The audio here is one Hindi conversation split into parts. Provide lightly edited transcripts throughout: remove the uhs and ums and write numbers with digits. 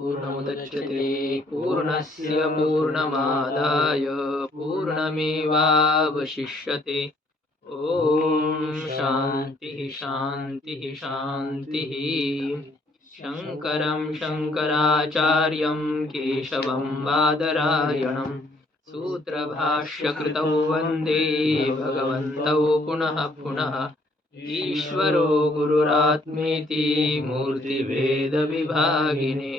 पूर्णमुदच्यते पूर्णस्य पूर्णमादाय पूर्णमेवावशिष्यते। ॐ शान्तिः शान्तिः शान्तिः। शङ्करं शङ्कराचार्यं केशवं बादरायणं सूत्रभाष्यकृतौ वन्दे भगवन्तौ पुनः पुनः। ईश्वरो गुरुरात्मेति मूर्तिभेदविभागिने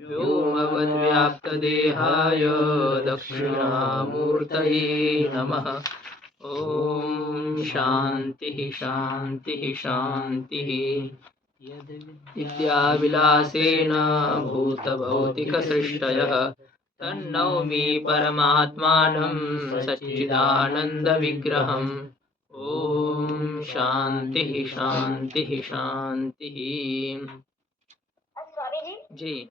व्योमवद्व्याप्तदेहाय दक्षिणामूर्तये नमः। ॐ शान्तिः शान्तिः शान्तिः। विद्याविलासेन भूतभौतिकसृष्टयः तन्नौमि परमात्मानं सच्चिदानन्दविग्रहम्। ओम शांति शांति शांति। स्वामी जी जी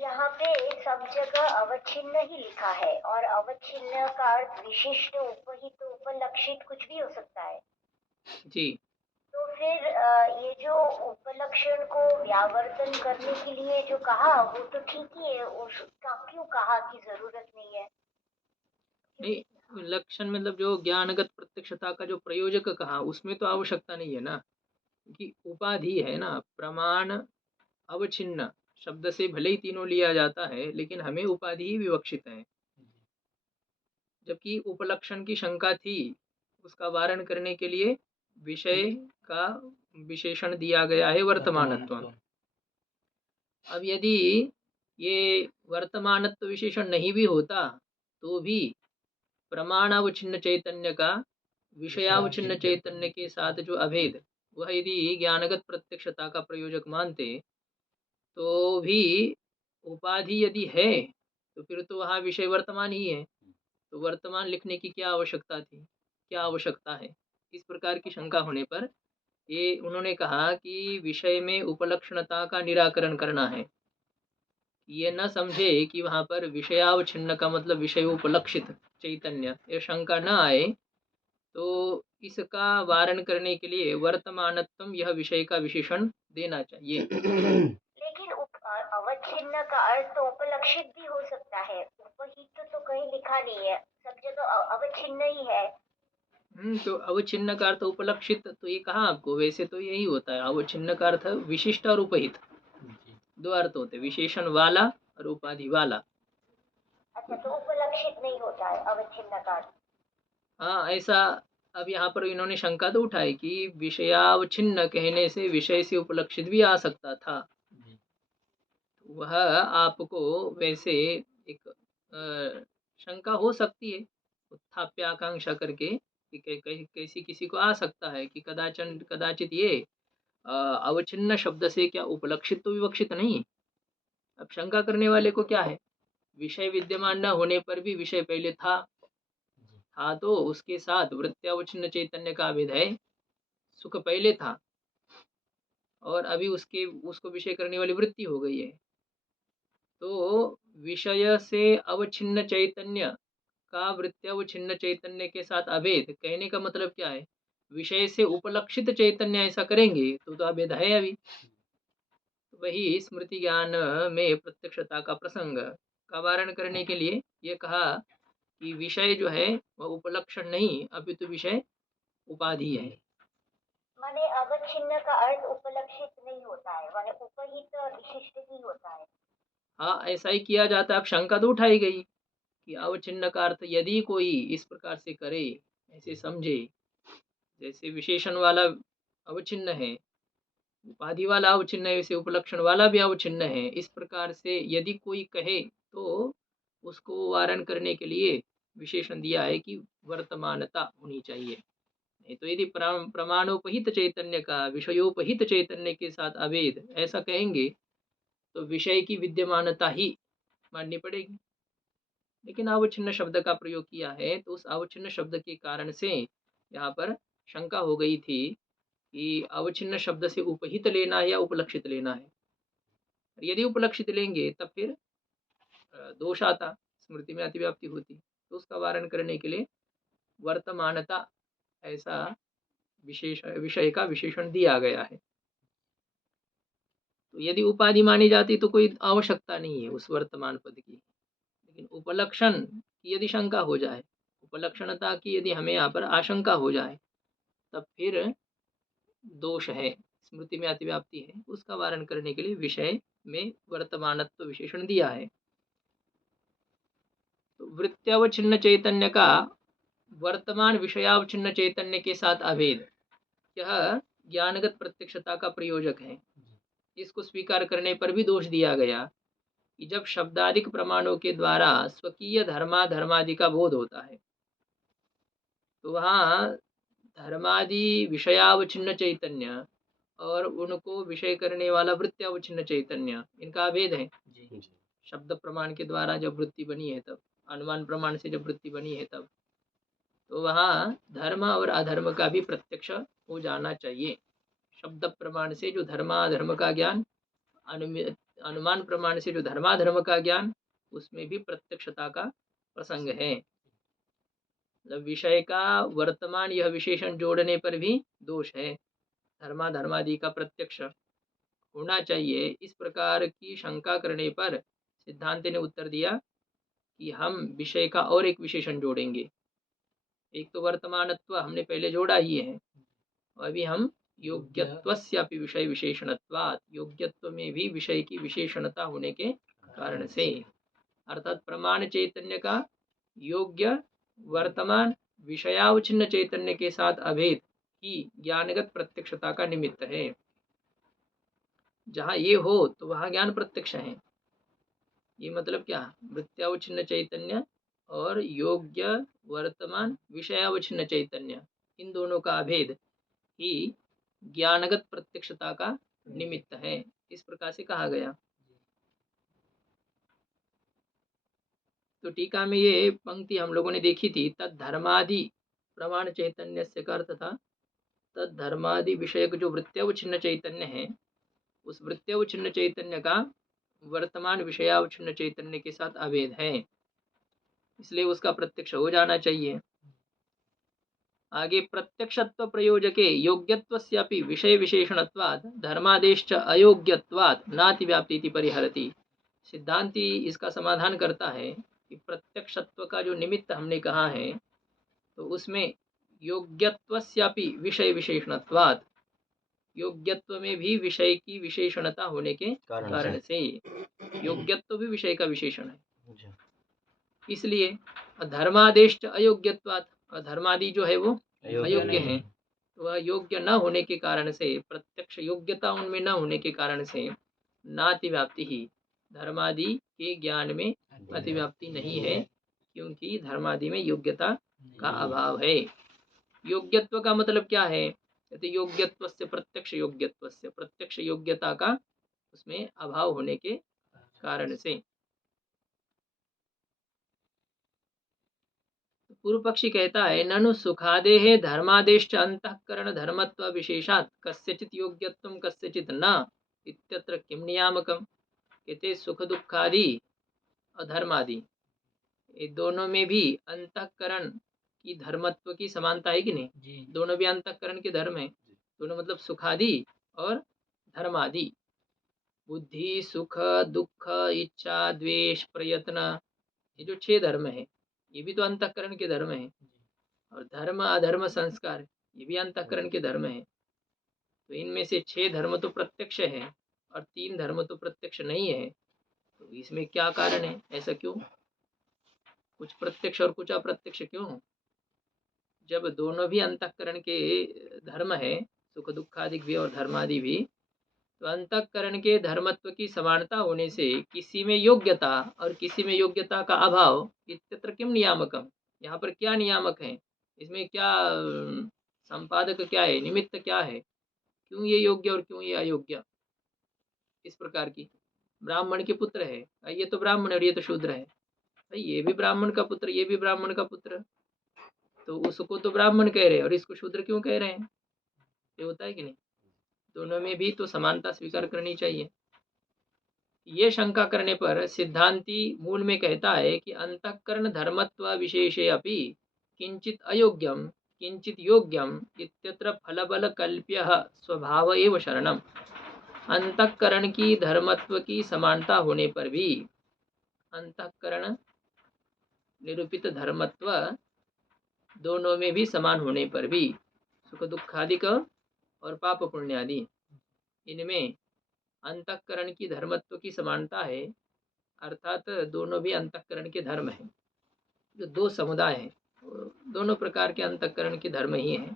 यहाँ पे सब जगह अवच्छिन्न ही लिखा है और अवच्छिन्न का अर्थ विशिष्ट उपहित उपलक्षित कुछ भी हो सकता है जी। तो फिर ये जो उपलक्षण को व्यावर्तन करने के लिए जो कहा वो तो ठीक ही है, उसका क्यों कहा कि जरूरत नहीं है? नहीं, लक्षण मतलब जो ज्ञानगत प्रत्यक्षता का जो प्रयोजक कहा उसमें तो आवश्यकता नहीं है ना, कि उपाधि है ना। प्रमाण अवच्छिन्न शब्द से भले ही तीनों लिया जाता है लेकिन हमें उपाधि ही विवक्षित है, जबकि उपलक्षण की शंका थी उसका वारण करने के लिए विषय का विशेषण दिया गया है वर्तमानत्व। अब यदि ये वर्तमानत्व विशेषण नहीं भी होता तो भी प्रमाणावच्छिन्न चैतन्य का विषयावच्छिन्न चैतन्य के साथ जो अभेद वह यदि ज्ञानगत प्रत्यक्षता का प्रयोजक मानते तो भी उपाधि यदि है तो फिर तो वहाँ विषय वर्तमान ही है, तो वर्तमान लिखने की क्या आवश्यकता थी, क्या आवश्यकता है। इस प्रकार की शंका होने पर ये उन्होंने कहा कि विषय में उपलक्षणता का निराकरण करना है। ये न समझे कि वहाँ पर विषयावच्छिन्न का मतलब विषयोपलक्षित चैतन्य, ये शंका न आए, तो इसका वारण करने के लिए वर्तमानत्व यह विषय का विशेषण देना चाहिए। लेकिन अवच्छिन्न का अर्थ तो उपलक्षित भी हो सकता है, उपहित तो कहीं लिखा नहीं है, सब जगह अवच्छिन्न ही है। तो अवच्छिन्न का अर्थ उपलक्षित तो ये कहा आपको, वैसे तो यही होता है। अवच्छिन्न का अर्थ विशिष्ट और उपहित दो अर्थ होते हैं, विशेषण वाला और उपाधि वाला। अच्छा, तो उपलक्षित नहीं होता है अवच्छिन्न का अर्थ? हाँ ऐसा। अब यहाँ पर इन्होंने शंका तो उठाई कि विषयावच्छिन्न कहने से विषय से उपलक्षित भी आ सकता था। वह आपको वैसे एक शंका हो सकती है उत्थाप्य आकांक्षा करके कि कैसी किसी को आ सकता है कि कदाचित ये अवच्छिन्न शब्द से क्या उपलक्षित तो विवक्षित नहीं। अब शंका करने वाले को क्या है, विषय विद्यमान न होने पर भी विषय पहले था तो उसके साथ वृत्त्यावच्छिन्न चैतन्य का अभेद है। सुख पहले था और अभी उसको विषय करने वाली वृत्ति हो गई है। तो विषय से अवच्छिन्न चैतन्य का वृत्त्यावच्छिन्न चैतन्य के साथ अभेद कहने का मतलब क्या है, विषय से उपलक्षित चैतन्य ऐसा करेंगे तो अभेद है अभी। वही स्मृति ज्ञान में प्रत्यक्षता का प्रसंग का वारण करने के लिए ये कहा कि विषय जो है वह उपलक्षण नहीं अपितु विषय उपाधि है। माने अवच्छिन्न का अर्थ उपलक्षित नहीं होता है, माने उपहित विशिष्ट ही होता है। हाँ ऐसा ही किया जाता है। अब शंका तो उठाई गई कि अवच्छिन्न का अर्थ यदि कोई इस प्रकार से करे, ऐसे समझे जैसे विशेषण वाला अवच्छिन्न है, उपाधि वाला अवच्छिन्न है, वैसे उपलक्षण वाला भी अवच्छिन्न है, इस प्रकार से यदि कोई कहे तो उसको वारण करने के लिए विशेषण दिया है कि वर्तमानता होनी चाहिए। नहीं तो यदि प्रमाणोपहित चैतन्य का विषयोपहित चैतन्य के साथ अभेद ऐसा कहेंगे तो विषय की विद्यमानता ही माननी पड़ेगी। लेकिन अवच्छिन्न शब्द का प्रयोग किया है तो उस अवच्छिन्न शब्द के कारण से यहाँ पर शंका हो गई थी कि अवच्छिन्न शब्द से उपहित लेना है या उपलक्षित लेना है। यदि उपलक्षित लेंगे तब फिर दोष आता, स्मृति में अतिव्याप्ति होती, तो उसका वारण करने के लिए वर्तमानता ऐसा विशेष विषय का विशेषण दिया गया है। तो यदि उपाधि मानी जाती तो कोई आवश्यकता नहीं है उस वर्तमान पद की। लेकिन उपलक्षण की यदि शंका हो जाए, उपलक्षणता की यदि हमें यहाँ पर आशंका हो जाए, तब फिर दोष है, स्मृति में अतिव्याप्ति है, उसका वारण करने के लिए विषय में वर्तमानत्व विशेषण दिया है। तो वृत्त्यावच्छिन्न चैतन्य का वर्तमान विषयावच्छिन्न चैतन्य के साथ अभेद, यह ज्ञानगत प्रत्यक्षता का प्रयोजक है। इसको स्वीकार करने पर भी दोष दिया गया कि जब शब्दादिक प्रमाणों के द्वारा स्वकीय धर्मादि का बोध होता है, तो वहाँ धर्मादि विषयावच्छिन्न चैतन्य और उनको विषय करने वाला वृत्त्यावच्छिन्न चैतन्य, इनका अभेद है। शब्द प्रमाण के द्वारा जब वृत्ति बनी है तब, अनुमान प्रमाण से जब वृत्ति बनी है तब, तो वहाँ धर्म और अधर्म का भी प्रत्यक्ष हो जाना चाहिए। शब्द प्रमाण से जो धर्माधर्म का ज्ञान, अनुमान प्रमाण से जो धर्माधर्म का ज्ञान, उसमें भी प्रत्यक्षता का प्रसंग है। मतलब विषय का वर्तमान यह विशेषण जोड़ने पर भी दोष है, धर्माधर्मादि का प्रत्यक्ष होना चाहिए। इस प्रकार की शंका करने पर सिद्धांत ने उत्तर दिया कि हम विषय का और एक विशेषण जोड़ेंगे। एक तो वर्तमानत्व हमने पहले जोड़ा ही है, अभी हम योग्यत्वस्यापि विषय विशेषणत्वात्, योग्यत्व में भी विषय की विशेषणता होने के कारण से, अर्थात प्रमाण चैतन्य का योग्य वर्तमान विषयावच्छिन्न चैतन्य के साथ अभेद ही ज्ञानगत प्रत्यक्षता का निमित्त है। जहाँ ये हो तो वहाँ ज्ञान प्रत्यक्ष है। ये मतलब क्या, वृत्त्यावच्छिन्न चैतन्य और योग्य वर्तमान विषयावच्छिन्न चैतन्य, इन दोनों का अभेद ही ज्ञानगत प्रत्यक्षता का निमित्त है, इस प्रकार से कहा गया। तो टीका में ये पंक्ति हम लोगों ने देखी थी, तद धर्मादि प्रमाण चैतन्य से का अर्थ था तद धर्मादि विषयक जो वृत्त्यावच्छिन्न चैतन्य है, उस वृत्त्यावच्छिन्न चैतन्य का वर्तमान विषयावच्छिन्न चैतन्य के साथ अभेद है, इसलिए उसका प्रत्यक्ष हो जाना चाहिए। आगे प्रत्यक्षत्व प्रयोजके योग्यत्वस्यापि विषय विशेषणत्वात् धर्मादेश्च अयोग्यत्वात् नातिव्याप्ति परिहरति। सिद्धांति इसका समाधान करता है कि प्रत्यक्षत्व का जो निमित्त हमने कहा है, तो उसमें योग्यत्वस्यापि विषय विशेषणत्वात्, योग्यत्व में भी विषय की विशेषणता होने के कारण से, योग्यत्व भी विषय का विशेषण है, इसलिए धर्मादेश अयोग्यत्वात्, धर्मादि जो है वो अयोग्य है, तो वह योग्य न होने के कारण से, प्रत्यक्ष योग्यता उनमें न होने के कारण से नातिव्याप्ति ही, धर्मादि के ज्ञान में अतिव्याप्ति नहीं है, क्योंकि धर्मादि में योग्यता का अभाव है। योग्यत्व का मतलब क्या है, कहते योग्यत्व से प्रत्यक्ष योग्यत्व से, प्रत्यक्ष योग्यता का उसमें अभाव होने के कारण से। पूर्व पक्षी कहता है ननु सुखादेहे धर्मादेश अंतःकरण धर्मत्व विशेषात् कस्यचित् योग्यत्वं कस्यचित् न इत्यत्र किम नियामकम। कहते सुख दुखादि अधर्मादि, ये दोनों में भी अंतःकरण की धर्मत्व की समानता है कि नहीं, दोनों भी अंतःकरण के धर्म है, दोनों मतलब सुखादि और धर्मादि। बुद्धि सुख दुख इच्छा द्वेष प्रयत्न, ये जो 6 धर्म है, ये भी तो अंतःकरण के धर्म है, और धर्म अधर्म संस्कार, ये भी अंतःकरण के धर्म है। तो इनमें से 6 धर्म तो प्रत्यक्ष है और 3 धर्म तो प्रत्यक्ष नहीं है, तो इसमें क्या कारण है, ऐसा क्यों, कुछ प्रत्यक्ष और कुछ अप्रत्यक्ष क्यों? जब दोनों भी अंतःकरण के धर्म है, सुख दुखादि भी और धर्मादि भी, तो अंतःकरण के धर्मत्व की समानता होने से किसी में योग्यता और किसी में योग्यता का अभाव, इत्यत्र किम नियामकम, यहाँ पर क्या नियामक है, इसमें क्या संपादक क्या है, निमित्त क्या है, क्यों ये योग्य और क्यों ये अयोग्य। इस प्रकार की, ब्राह्मण के पुत्र है, ये तो ब्राह्मण और ये तो शूद्र है, भाई ये भी ब्राह्मण का पुत्र ये भी ब्राह्मण का पुत्र, तो उसको तो ब्राह्मण कह रहे हैं और इसको शूद्र क्यों कह रहे हैं, ये होता है कि नहीं, दोनों में भी तो समानता स्वीकार करनी चाहिए। ये शंका करने पर सिद्धांती मूल में कहता है कि अंतःकरण धर्मत्व विशेषे अपि किंचित अयोग्यम किंचित योग्यम इत्यत्र फलबल कल्प्य स्वभाव एव शरणम। अंतःकरण की धर्मत्व की समानता होने पर भी, अंतःकरण निरूपित धर्मत्व दोनों में भी समान होने पर भी, सुख दुखादिक और पाप पुण्यादि, इनमें अंतःकरण की धर्मत्व की समानता है, अर्थात दोनों भी अंतःकरण के धर्म हैं। जो दो समुदाय हैं, दोनों प्रकार के अंतःकरण के धर्म ही हैं।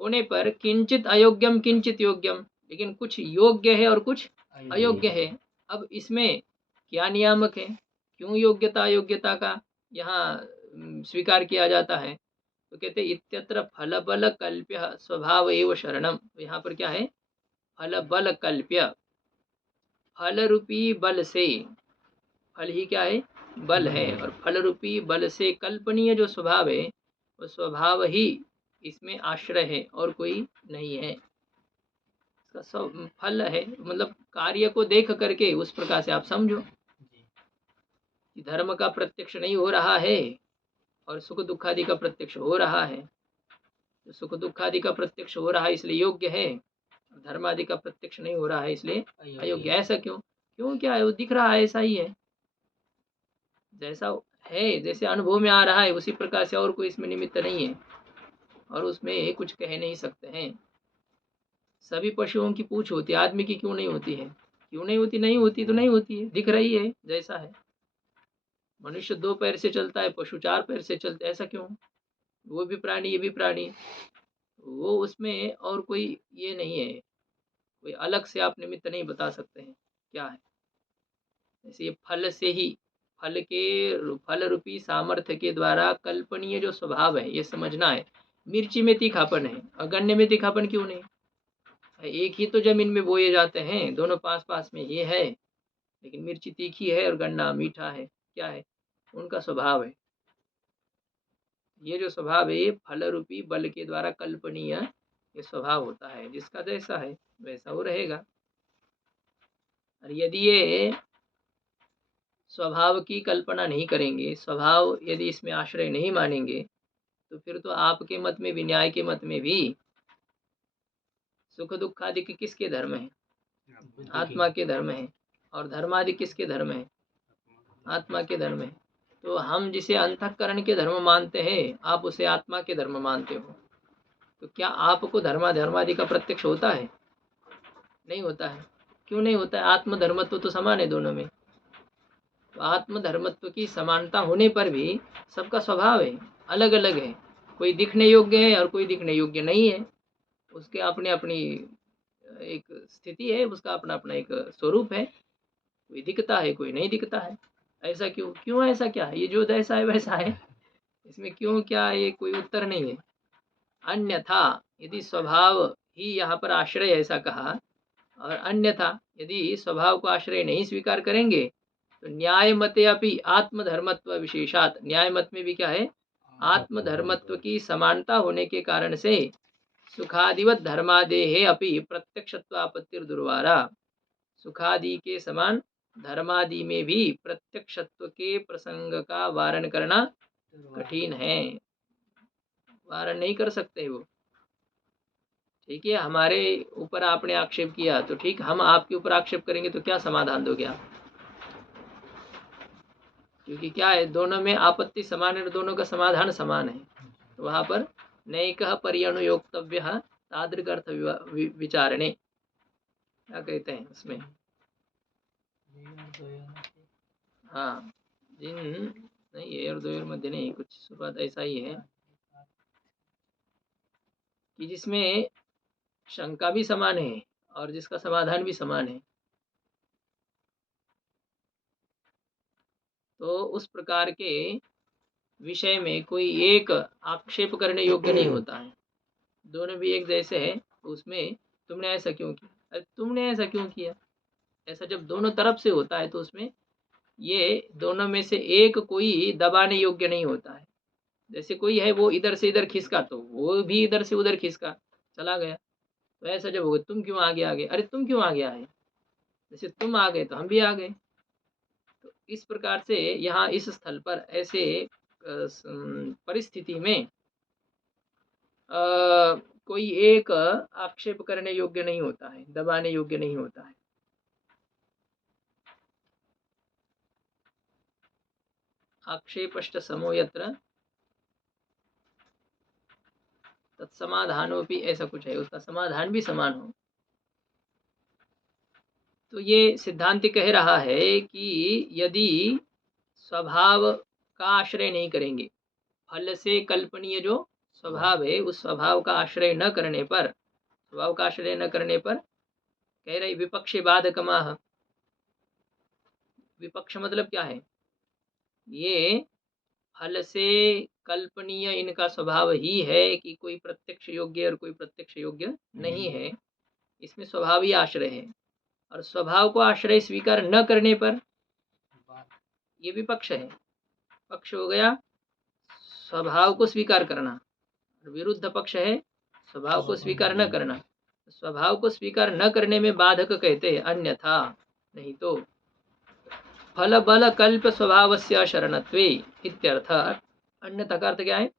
होने पर किंचित अयोग्यम किंचित योग्यम, लेकिन कुछ योग्य है और कुछ अयोग्य है। अब इसमें क्या नियामक है, क्यों योग्यता अयोग्यता का यहाँ स्वीकार किया जाता है? तो कहते इत्यत्र फल बल कल्प्य स्वभाव एव शरणम। तो यहाँ पर क्या है? फल बल कल्प्य, फल रूपी बल से, फल ही क्या है? बल है, और फल रूपी बल से कल्पनीय जो स्वभाव है, वो स्वभाव ही इसमें आश्रय है और कोई नहीं है। इसका सब फल है, मतलब कार्य को देख करके उस प्रकार से आप समझो कि धर्म का प्रत्यक्ष नहीं हो रहा है और सुख दुखादि का प्रत्यक्ष हो रहा है। तो सुख दुखादि का प्रत्यक्ष हो रहा है इसलिए योग्य है, धर्म आदि का प्रत्यक्ष नहीं हो रहा है इसलिए अयोग्य। ऐसा क्यों? क्यों क्या है? वो दिख रहा है, ऐसा ही है, जैसा है, जैसे अनुभव में आ रहा है उसी प्रकार से, और कोई इसमें निमित्त नहीं है और उसमें कुछ कह नहीं सकते हैं। सभी पशुओं की पूंछ होती है, आदमी की क्यों नहीं होती है? क्यों नहीं होती? नहीं होती तो नहीं होती है, दिख रही है जैसा है। मनुष्य 2 पैर से चलता है, पशु 4 पैर से चलते, ऐसा क्यों? वो भी प्राणी, ये भी प्राणी, वो उसमें और कोई ये नहीं है, कोई अलग से आप निमित्त नहीं बता सकते हैं क्या है। जैसे ये फल से ही, फल के, फल रूपी सामर्थ्य के द्वारा कल्पनीय जो स्वभाव है ये समझना है। मिर्ची में तीखापन है और गन्ने में तीखापन क्यों नहीं? एक ही तो जमीन में बोए जाते हैं, दोनों पास पास में ये है, लेकिन मिर्ची तीखी है और गन्ना मीठा है, क्या है? उनका स्वभाव है। ये जो स्वभाव है ये फल रूपी बल के द्वारा कल्पनीय ये स्वभाव होता है, जिसका जैसा है वैसा वो रहेगा। और यदि ये स्वभाव की कल्पना नहीं करेंगे, स्वभाव यदि इसमें आश्रय नहीं मानेंगे, तो फिर तो आपके मत में भी, न्याय के मत में भी, सुख दुख आदि के किसके धर्म है? आत्मा के धर्म है। और धर्म आदि किसके धर्म है? आत्मा के धर्म है। तो हम जिसे अंतःकरण के धर्म मानते हैं, आप उसे आत्मा के धर्म मानते हो, तो क्या आपको धर्मादि का प्रत्यक्ष होता है? नहीं होता है। क्यों नहीं होता है? आत्मधर्मत्व तो समान है दोनों में। तो आत्मधर्मत्व की समानता होने पर भी सबका स्वभाव है, अलग अलग है। कोई दिखने योग्य है और कोई दिखने योग्य नहीं है, उसके अपने अपनी एक स्थिति है, उसका अपना अपना एक स्वरूप है। कोई दिखता है, कोई नहीं दिखता है। ऐसा क्यों? क्यों ऐसा क्या है? ये जो जैसा है वैसा है, इसमें क्यों क्या, ये कोई उत्तर नहीं है। अन्यथा यदि स्वभाव ही यहाँ पर आश्रय ऐसा कहा, और अन्यथा यदि स्वभाव को आश्रय नहीं स्वीकार करेंगे, तो न्याय मते अपि आत्मधर्मत्व विशेषात, न्याय मत में भी क्या है? आत्मधर्मत्व की समानता होने के कारण से सुखादिवत धर्मादेहे अपि प्रत्यक्षत्वापत्तिर दुर्वारा, सुखादि के समान धर्मादि में भी प्रत्यक्षत्व के प्रसंग का वारण करना कठिन है, वारण नहीं कर सकते वो। ठीक है, हमारे ऊपर आपने आक्षेप किया तो ठीक, हम आपके ऊपर आक्षेप करेंगे तो क्या समाधान दोगे आप? क्योंकि क्या है, दोनों में आपत्ति समान है और दोनों का समाधान समान है। तो वहाँ पर नैकः पर्यनुयोक्तव्य तादृक अर्थ विचारणे, क्या कहते हैं उसमें? हाँ, जिन नहीं, एक और दो और मध्य नहीं, कुछ शुरुआत ऐसा ही है कि जिसमें शंका भी समान है और जिसका समाधान भी समान है। तो उस प्रकार के विषय में कोई एक आक्षेप करने योग्य नहीं होता है, दोनों भी एक जैसे हैं। उसमें तुमने ऐसा क्यों किया, अरे तुमने ऐसा क्यों किया, ऐसा जब दोनों तरफ से होता है तो उसमें ये दोनों में से एक कोई दबाने योग्य नहीं होता है। जैसे कोई है वो इधर से इधर खिसका तो वो भी इधर से उधर खिसका चला गया, तो ऐसा जब होगा तुम क्यों आगे आ गए, अरे तुम क्यों आगे आए, जैसे तुम आ गए तो हम भी आ गए। तो इस प्रकार से यहाँ इस स्थल पर ऐसे परिस्थिति में कोई एक आक्षेप करने योग्य नहीं होता है, दबाने योग्य नहीं होता है। आक्षेपश्च समो यत्र तत्समाधानो भी, ऐसा कुछ है, उसका समाधान भी समान हो। तो ये सिद्धांत कह रहा है कि यदि स्वभाव का आश्रय नहीं करेंगे, फल से कल्पनीय जो स्वभाव है उस स्वभाव का आश्रय न करने पर, स्वभाव का आश्रय न करने पर कह रहे विपक्षे बाधकमाह। विपक्ष मतलब क्या है? ये फल से कल्पनीय इनका स्वभाव ही है कि कोई प्रत्यक्ष योग्य और कोई प्रत्यक्ष योग्य नहीं है, इसमें स्वभाव ही आश्रय है। और स्वभाव को आश्रय स्वीकार न करने पर ये विपक्ष है। पक्ष हो गया स्वभाव को स्वीकार करना, विरुद्ध पक्ष है स्वभाव को स्वीकार न करना। स्वभाव को स्वीकार न करने में बाधक कहते हैं, अन्यथा नहीं तो फल बल कल्प स्वभाव से अशरणत्वे इत्यर्थ। अन्यथा का अर्थ क्या है?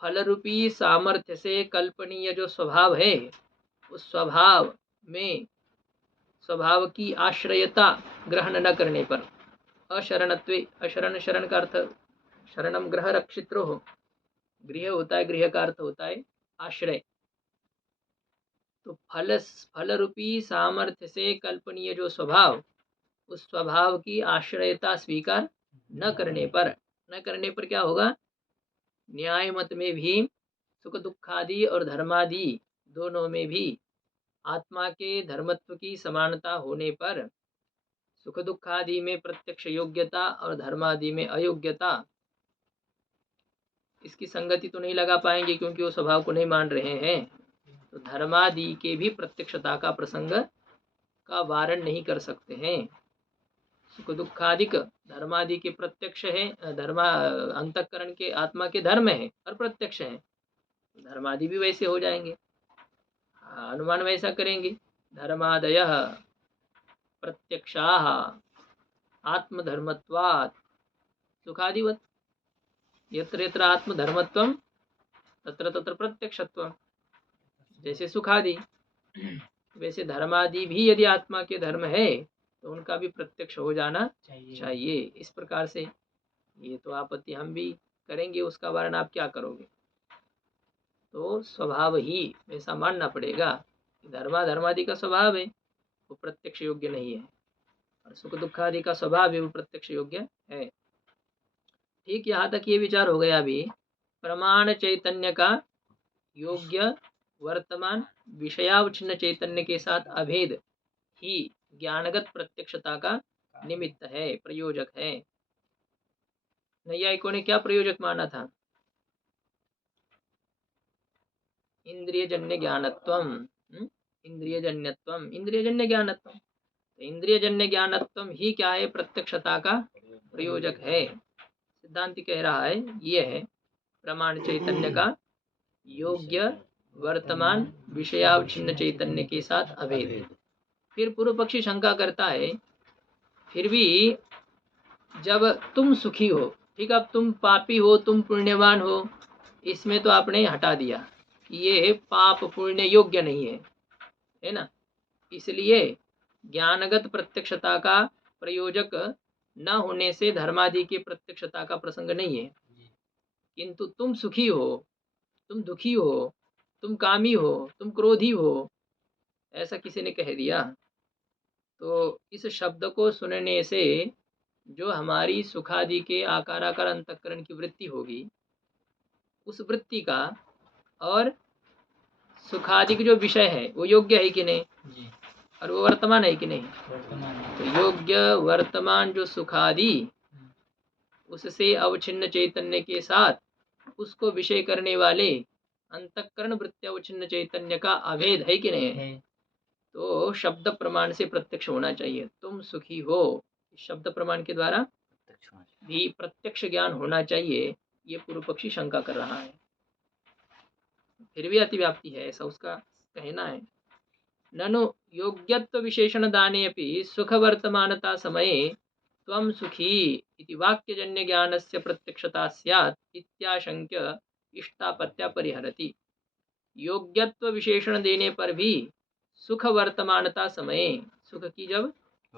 फल रूपी सामर्थ्य से कल्पनीय जो स्वभाव है उस स्वभाव में स्वभाव की आश्रयता ग्रहण न करने पर, अशरणत्वे, अशरण शरण का अर्थ शरणम ग्रह रक्षित्रो हो, गृह होता है, गृह का अर्थ होता है आश्रय। तो फल रूपी सामर्थ्य से कल्पनीय जो स्वभाव, उस स्वभाव की आश्रयता स्वीकार न करने पर क्या होगा? न्याय मत में भी सुख दुखादि और धर्मादि दोनों में भी आत्मा के धर्मत्व की समानता होने पर सुख दुखादि में प्रत्यक्ष योग्यता और धर्मादि में अयोग्यता, इसकी संगति तो नहीं लगा पाएंगे क्योंकि वो स्वभाव को नहीं मान रहे हैं। तो धर्मादि के भी प्रत्यक्षता का प्रसंग का वारण नहीं कर सकते हैं। सुख दुखादिक धर्मादि के प्रत्यक्ष है, धर्मा अंतःकरण के आत्मा के धर्म है और प्रत्यक्ष है, धर्मादि भी वैसे हो जाएंगे। अनुमान वैसा करेंगे, धर्मादय प्रत्यक्षाः आत्मधर्मत्वात् सुखादिवत्, यत्र यत्र आत्मधर्मत्वं तत्र तत्र प्रत्यक्षत्वं। जैसे सुखादि वैसे धर्मादि भी यदि आत्मा के धर्म है तो उनका भी प्रत्यक्ष हो जाना चाहिए। इस प्रकार से ये तो आपत्ति हम भी करेंगे, उसका वारण आप क्या करोगे? तो स्वभाव ही ऐसा मानना पड़ेगा कि धर्मादि का स्वभाव है वो प्रत्यक्ष योग्य नहीं है, और सुख दुखादि का स्वभाव है वो प्रत्यक्ष योग्य है। ठीक, यहाँ तक ये विचार हो गया। अभी प्रमाण चैतन्य का योग्य वर्तमान विषयावच्छिन्न चैतन्य के साथ अभेद ही ज्ञानगत प्रत्यक्षता का निमित्त है, प्रयोजक है। नैयायिकों ने क्या प्रयोजक माना था? इंद्रियजन्य ज्ञानत्वम, इंद्रियजन्यत्वम, इंद्रियजन्य ज्ञानत्वम। इंद्रियजन्य ज्ञानत्वम ही क्या है? प्रत्यक्षता का प्रयोजक है। सिद्धांत कह रहा है ये है प्रमाण चैतन्य का योग्य वर्तमान विषयावच्छिन्न चैतन्य के साथ अभेद। फिर पूर्व पक्षी शंका करता है, फिर भी जब तुम सुखी हो, ठीक, अब तुम पापी हो, तुम पुण्यवान हो, इसमें तो आपने हटा दिया कि ये पाप पुण्य योग्य नहीं है ना, इसलिए ज्ञानगत प्रत्यक्षता का प्रयोजक न होने से धर्मादि की प्रत्यक्षता का प्रसंग नहीं है। किंतु तुम सुखी हो, तुम दुखी हो, तुम कामी हो, तुम क्रोधी हो, ऐसा किसी ने कह दिया तो इस शब्द को सुनने से जो हमारी सुखादि के आकाराकार अंतःकरण की वृत्ति होगी, उस वृत्ति का और सुखादि की जो विषय है वो योग्य है कि नहीं जी, और वो वर्तमान है कि नहीं? तो योग्य वर्तमान जो सुखादि उससे अवच्छिन्न चैतन्य के साथ उसको विषय करने वाले अंतःकरण वृत्ति अवच्छिन्न चैतन्य का अभेद है कि नहीं है? तो शब्द प्रमाण से प्रत्यक्ष होना चाहिए। तुम सुखी हो, शब्द प्रमाण के द्वारा भी प्रत्यक्ष ज्ञान होना चाहिए, ये पूर्व पक्षी शंका कर रहा है। फिर भी अतिव्याप्ति है, ऐसा उसका कहना है। ननु योग्यत्व विशेषण दाने अपि सुख वर्तमानता समये त्वं सुखी इति वाक्यजन्य ज्ञानस्य प्रत्यक्षता स्यात् इत्याशंक्य इष्टापत्या परिहरति। योग्यत्व विशेषण देने पर भी सुख वर्तमानता समय, सुख की जब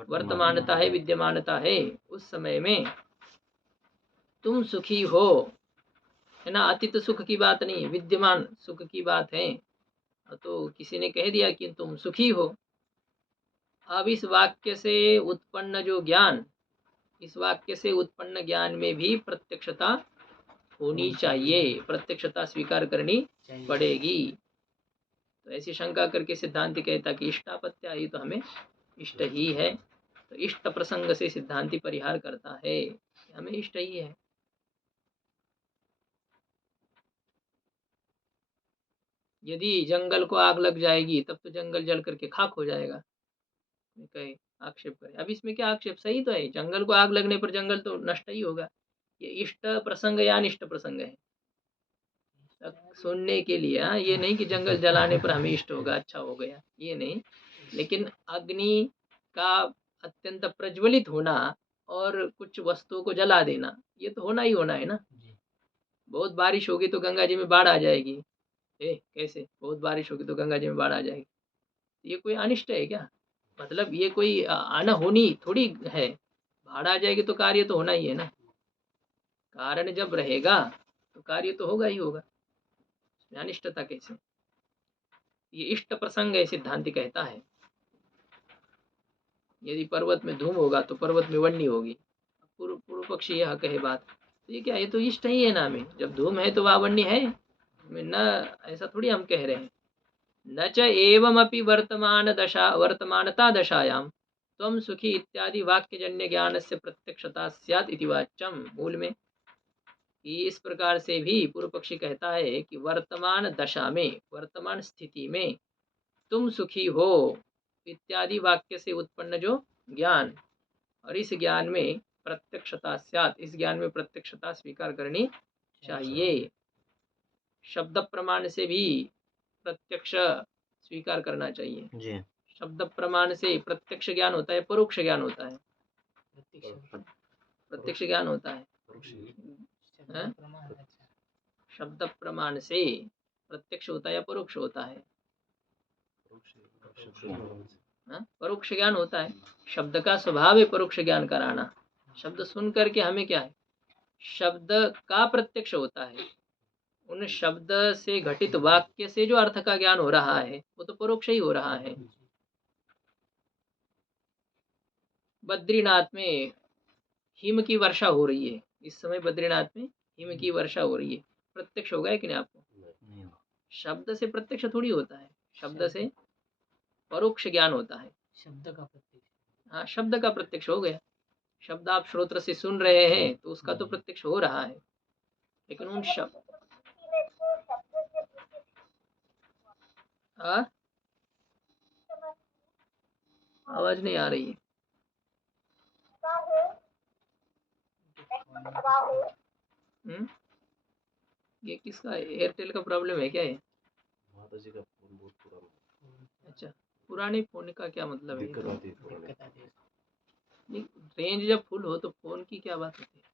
वर्तमानता है, विद्यमानता है, उस समय में तुम सुखी हो, है ना। अतीत सुख की बात नहीं, विद्यमान सुख की बात है। तो किसी ने कह दिया कि तुम सुखी हो। अब इस वाक्य से उत्पन्न जो ज्ञान, इस वाक्य से उत्पन्न ज्ञान में भी प्रत्यक्षता होनी चाहिए, प्रत्यक्षता स्वीकार करनी पड़ेगी। तो ऐसी शंका करके सिद्धांत कहता कि इष्टापत्या, ये तो हमें इष्ट ही है। तो इष्ट प्रसंग से सिद्धांति परिहार करता है, हमें इष्ट ही है। यदि जंगल को आग लग जाएगी तब तो जंगल जल करके खाक हो जाएगा, कहे आक्षेप करे। अब इसमें क्या आक्षेप, सही तो है, जंगल को आग लगने पर जंगल तो नष्ट ही होगा। ये इष्ट प्रसंग या अनिष्ट प्रसंग है सुनने के लिए। हाँ, ये नहीं कि जंगल जलाने पर हमें इष्ट होगा, अच्छा हो गया, ये नहीं। लेकिन अग्नि का अत्यंत प्रज्वलित होना और कुछ वस्तुओं को जला देना, ये तो होना ही होना है ना। बहुत बारिश होगी तो गंगा जी में बाढ़ आ जाएगी, कैसे, बहुत बारिश होगी तो गंगा जी में बाढ़ आ जाएगी, ये कोई अनिष्ट है क्या? मतलब ये कोई अनहोनी थोड़ी है। बाढ़ आ जाएगी तो कार्य तो होना ही है ना। कारण जब रहेगा तो कार्य तो होगा ही होगा, अनिष्टता कैसे? ये इष्ट प्रसंग है, सिद्धांति कहता है। यदि पर्वत में धूम होगा तो पर्वत में वन्नी होगी। पूर्व पक्षी यह कहे बात, तो ये क्या, ये तो इष्ट ही है ना हमें। जब धूम है तो वह वन्नी है न, ऐसा थोड़ी हम कह रहे हैं। न च एवमपि वर्तमानता दशायां त्वं सुखी इत्यादि वाक्यजन्य ज्ञान से प्रत्यक्षता स्यात् इति वाच्यम। मूल में कि इस प्रकार से भी पूर्व पक्षी कहता है कि वर्तमान दशा में, वर्तमान स्थिति में तुम सुखी हो इत्यादि वाक्य से उत्पन्न जो ज्ञान, और इस ज्ञान में प्रत्यक्षता स्यात्, इस ज्ञान में प्रत्यक्षता स्वीकार करनी चाहिए। शब्द प्रमाण से भी प्रत्यक्ष स्वीकार करना चाहिए जी। शब्द प्रमाण से प्रत्यक्ष ज्ञान होता है, परोक्ष ज्ञान होता है? प्रत्यक्ष ज्ञान होता है। शब्द प्रमाण से प्रत्यक्ष होता है या परोक्ष होता है? परोक्ष ज्ञान होता है। शब्द का स्वभाव है परोक्ष ज्ञान कराना। शब्द सुन करके हमें क्या है, शब्द का प्रत्यक्ष होता है। उन शब्द से घटित वाक्य से जो अर्थ का ज्ञान हो रहा है वो तो परोक्ष ही हो रहा है। बद्रीनाथ में हिम की वर्षा हो रही है, इस समय बद्रीनाथ में हिम की वर्षा हो रही है, प्रत्यक्ष होगा है कि नहीं आपको? शब्द से प्रत्यक्ष थोड़ी होता है, शब्द से परोक्ष ज्ञान होता है। शब्द का प्रत्यक्ष, हाँ, शब्द का प्रत्यक्ष हो गया। शब्द आप श्रोत्र से सुन रहे हैं तो उसका तो प्रत्यक्ष हो रहा है, लेकिन उन शब्द आवाज नहीं आ रही है। ये किसका, एयरटेल का प्रॉब्लम है क्या? है माता जी का फोन बहुत पुराना। अच्छा, पुराने फोन का क्या मतलब है? रेंज जब फुल हो तो फोन की क्या बात होती है?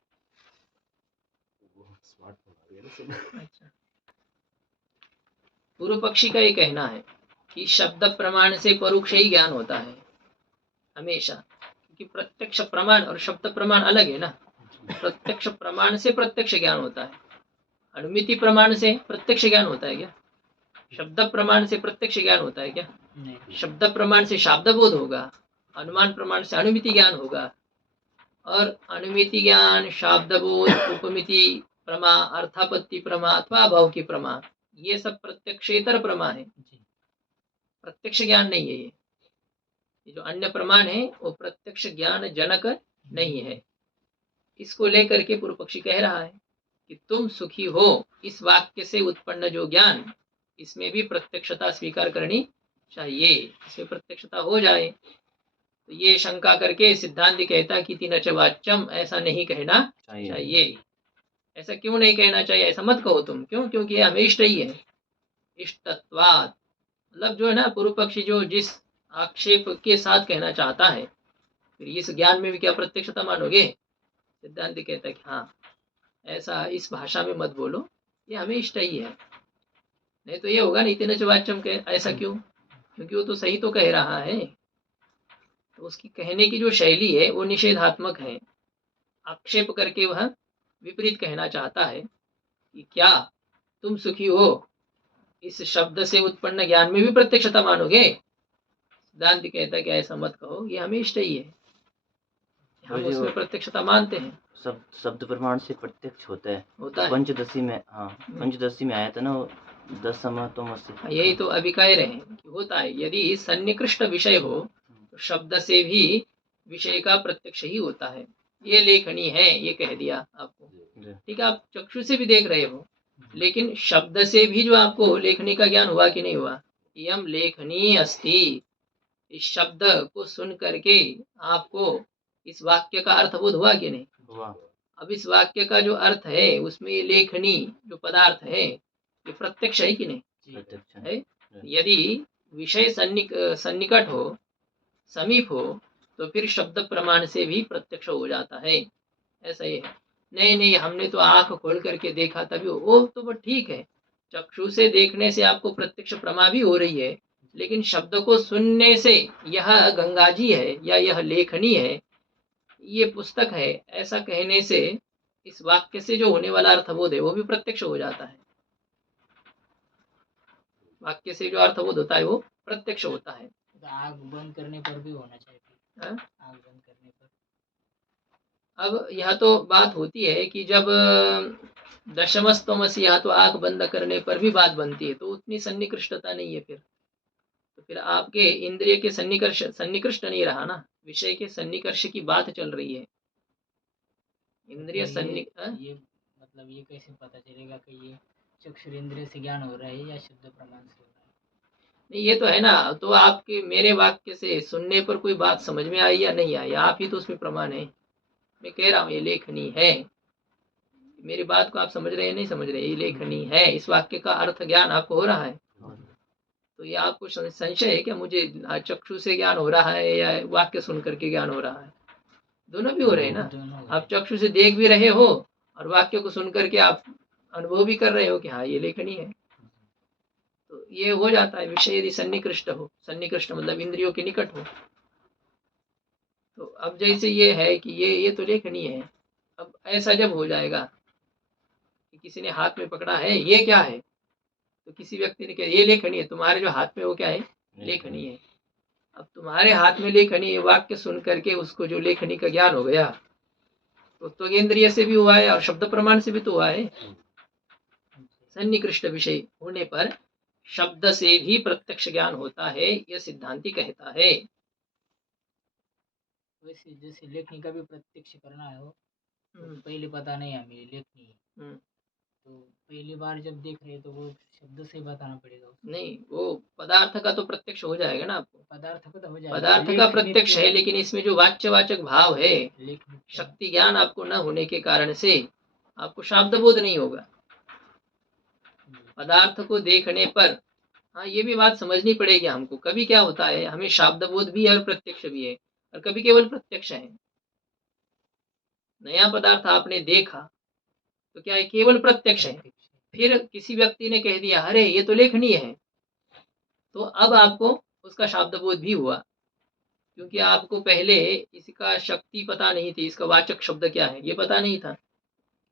अच्छा, पूर्व पक्षी का ये कहना है कि शब्द प्रमाण से परोक्ष ही ज्ञान होता है हमेशा, क्योंकि प्रत्यक्ष प्रमाण और शब्द प्रमाण अलग है ना। प्रत्यक्ष प्रमाण से प्रत्यक्ष ज्ञान होता है, अनुमिति प्रमाण से प्रत्यक्ष ज्ञान होता है क्या? शब्द प्रमाण से प्रत्यक्ष ज्ञान होता है क्या? शब्द प्रमाण से शाब्द बोध होगा, अनुमान प्रमाण से अनुमिति ज्ञान होगा, और अनुमिति ज्ञान, शाब्द बोध, उपमिति प्रमा, अर्थापत्ति प्रमा अथवा अभाव की प्रमा, ये सब प्रत्यक्षेतर प्रमा है, प्रत्यक्ष ज्ञान नहीं है। ये जो अन्य प्रमाण है वो प्रत्यक्ष ज्ञान जनक नहीं है। इसको लेकर के पूर्व पक्षी कह रहा है कि तुम सुखी हो, इस वाक्य से उत्पन्न जो ज्ञान, इसमें भी प्रत्यक्षता स्वीकार करनी चाहिए, इसमें प्रत्यक्षता हो जाए। तो ये शंका करके सिद्धांत कहता कि तीन च वाच्यम, ऐसा नहीं कहना चाहिए। ऐसा क्यों नहीं कहना चाहिए? ऐसा मत कहो तुम। क्यों? क्योंकि ये हमें इष्ट ही है। इष्टत्वात् मतलब जो है ना, पूर्व पक्षी जो जिस आक्षेप के साथ कहना चाहता है, फिर इस ज्ञान में भी क्या प्रत्यक्षता मानोगे? सिद्धांत कहता है कि हाँ, ऐसा इस भाषा में मत बोलो, ये हमें इष्ट ही है। नहीं तो ये होगा नहीं तेन च वाच्यम के, ऐसा क्यों? क्योंकि वो तो सही तो कह रहा है, तो उसकी कहने की जो शैली है वो निषेधात्मक है, आक्षेप करके वह विपरीत कहना चाहता है कि क्या तुम सुखी हो, इस शब्द से उत्पन्न ज्ञान में भी प्रत्यक्षता मानोगे? सिद्धांत कहता है कि ऐसा मत कहो, ये हमें इष्ट ही है, हम उसमें प्रत्यक्षता मानते हैं। शब्द प्रमाण से प्रत्यक्ष होता है, होता है। पंचदशी में, हाँ पंचदशी में आया था ना, 10 से। यही तो अभी कह रहे हैं कि होता है, यदि सन्निकृष्ट विषय हो तो शब्द से भी विषय का प्रत्यक्ष ही होता है। ये लेखनी है, ये कह दिया आपको, ठीक है, आप चक्षु से भी देख रहे हो, लेकिन शब्द से भी जो आपको लेखनी का ज्ञान हुआ कि नहीं हुआ? यम लेखनी अस्ति, इस शब्द को सुन करके आपको इस वाक्य का अर्थबोध हुआ कि नहीं हुआ। अब इस वाक्य का जो अर्थ है उसमें ये लेखनी जो पदार्थ है ये प्रत्यक्ष है कि नहीं? प्रत्यक्ष है। यदि विषय सन्निकट हो, समीप हो, तो फिर शब्द प्रमाण से भी प्रत्यक्ष हो जाता है, ऐसा ही है। नहीं नहीं हमने तो आंख खोल करके देखा तभी वो तो वो ठीक है, चक्षु से देखने से आपको प्रत्यक्ष प्रमा भी हो रही है, लेकिन शब्द को सुनने से यह गंगा जी है या यह लेखनी है, ये पुस्तक है, ऐसा कहने से इस वाक्य से जो होने वाला अर्थबोध है वो भी प्रत्यक्ष हो जाता है। वाक्य से जो अर्थबोध होता है वो प्रत्यक्ष होता है। आग बंद करने पर भी होना चाहिए। आग बंद करने पर अब यह तो बात होती है कि जब दशमस्तमसी, यहाँ तो आंख बंद करने पर भी बात बनती है, तो उतनी सन्निकृष्टता नहीं है फिर, तो फिर आपके इंद्रिय के सन्निकृष्ट नहीं रहा ना, विषय के सन्निकर्ष की बात चल रही है। इंद्रिय ये मतलब ये कैसे पता चलेगा कि ये चक्षुरेंद्रिय से ज्ञान हो रहा है या शब्द प्रमाण से हो रहा है? नहीं ये तो है ना, तो आपके मेरे वाक्य से सुनने पर कोई बात समझ में आई या नहीं आई, आप ही तो उसमें प्रमाण है। मैं कह रहा हूँ ये लेखनी है, मेरी बात को आप समझ रहे हैं नहीं समझ रहे, ये लेखनी है, इस वाक्य का अर्थ ज्ञान आपको हो रहा है। तो ये आपको संशय है क्या मुझे चक्षु से ज्ञान हो रहा है या वाक्य सुन करके ज्ञान हो रहा है? दोनों भी हो रहे हैं ना, आप चक्षु से देख भी रहे हो और वाक्य को सुन करके आप अनुभव भी कर रहे हो कि हाँ ये लेखनी है, तो ये हो जाता है। विषय यदि सन्निकृष्ट हो, सन्निकृष्ट मतलब इंद्रियों के निकट हो, तो अब जैसे ये है कि ये तो लेखनी है, अब ऐसा जब हो जाएगा कि किसी ने हाथ में पकड़ा है ये क्या है, तो किसी व्यक्ति ने कहा ये लेखनी है, तुम्हारे जो हाथ में वो क्या है? लेखनी है। अब तुम्हारे हाथ में लेखनी है, वाक्य सुन करके उसको जो लेखनी का ज्ञान हो गया, तो इंद्रिय से भी हुआ है और शब्द प्रमाण से भी तो हुआ है। सन्निकृष्ट विषय होने पर शब्द से भी प्रत्यक्ष ज्ञान होता है, यह सिद्धांति कहता है। वैसे जैसे लेखनी का भी प्रत्यक्ष करना है, वो तो पहले पता नहीं हमें लेखनी है, तो पहली बार जब देख रहे तो वो शब्द से बताना पड़ेगा। नहीं वो पदार्थ का तो प्रत्यक्ष हो जाएगा ना आपको, पदार्थ का तो हो जाएगा, पदार्थ का प्रत्यक्ष है, लेकिन इसमें जो वाच्यवाचक भाव है, शक्ति ज्ञान आपको न होने के कारण से आपको शाब्द बोध नहीं होगा। पदार्थ को देखने पर हाँ ये भी बात समझनी पड़ेगी हमको, कभी क्या होता है हमें शाब्द बोध भी है और प्रत्यक्ष भी है, और कभी केवल प्रत्यक्ष है। नया पदार्थ आपने देखा तो क्या है, केवल प्रत्यक्ष है, फिर किसी व्यक्ति ने कह दिया अरे ये तो लेखनी है, तो अब आपको उसका शाब्द बोध भी हुआ, क्योंकि आपको पहले इसका शक्ति पता नहीं थी, इसका वाचक शब्द क्या है ये पता नहीं था।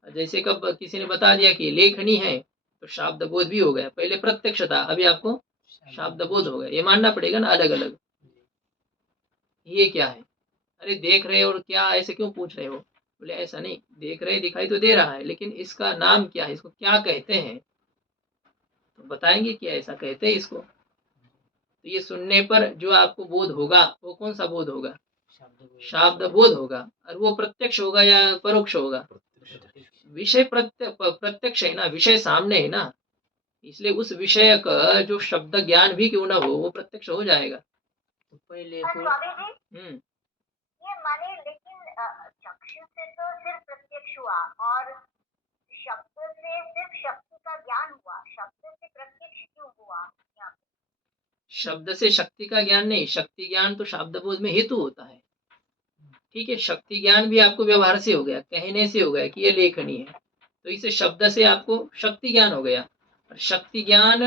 जैसे कब किसी ने बता दिया कि लेखनी है तो शाब्द बोध भी हो गया, पहले प्रत्यक्ष था अभी आपको शाब्द बोध हो गया, ये मानना पड़ेगा ना अलग अलग। ये क्या है, अरे देख रहे हो और क्या ऐसे क्यों पूछ रहे हो? बोले ऐसा नहीं, देख रहे दिखाई तो दे रहा है, लेकिन इसका नाम क्या है, इसको क्या कहते हैं, तो बताएंगे कि ऐसा कहते हैं इसको। तो ये सुनने पर जो आपको बोध होगा वो कौन सा बोध होगा? शाब्द बोध होगा, और वो प्रत्यक्ष होगा या परोक्ष होगा? विषय प्रत्यक्ष है ना, विषय सामने है ना, इसलिए उस विषय का जो शब्द ज्ञान भी क्यों ना हो वो प्रत्यक्ष हो जाएगा। तो पहले ये माने, लेकिन चक्षु से तो सिर्फ प्रत्यक्ष हुआ और शब्द से सिर्फ शक्ति का ज्ञान हुआ, शब्द से प्रत्यक्ष क्यों हुआ? शब्द से शक्ति का ज्ञान नहीं, शक्ति ज्ञान तो शाब्द बोध में हेतु होता है, ठीक है, शक्ति ज्ञान भी आपको व्यवहार से हो गया, कहने से हो गया कि ये लेखनी है, तो इसे शब्द से आपको शक्ति ज्ञान हो गया, और शक्ति ज्ञान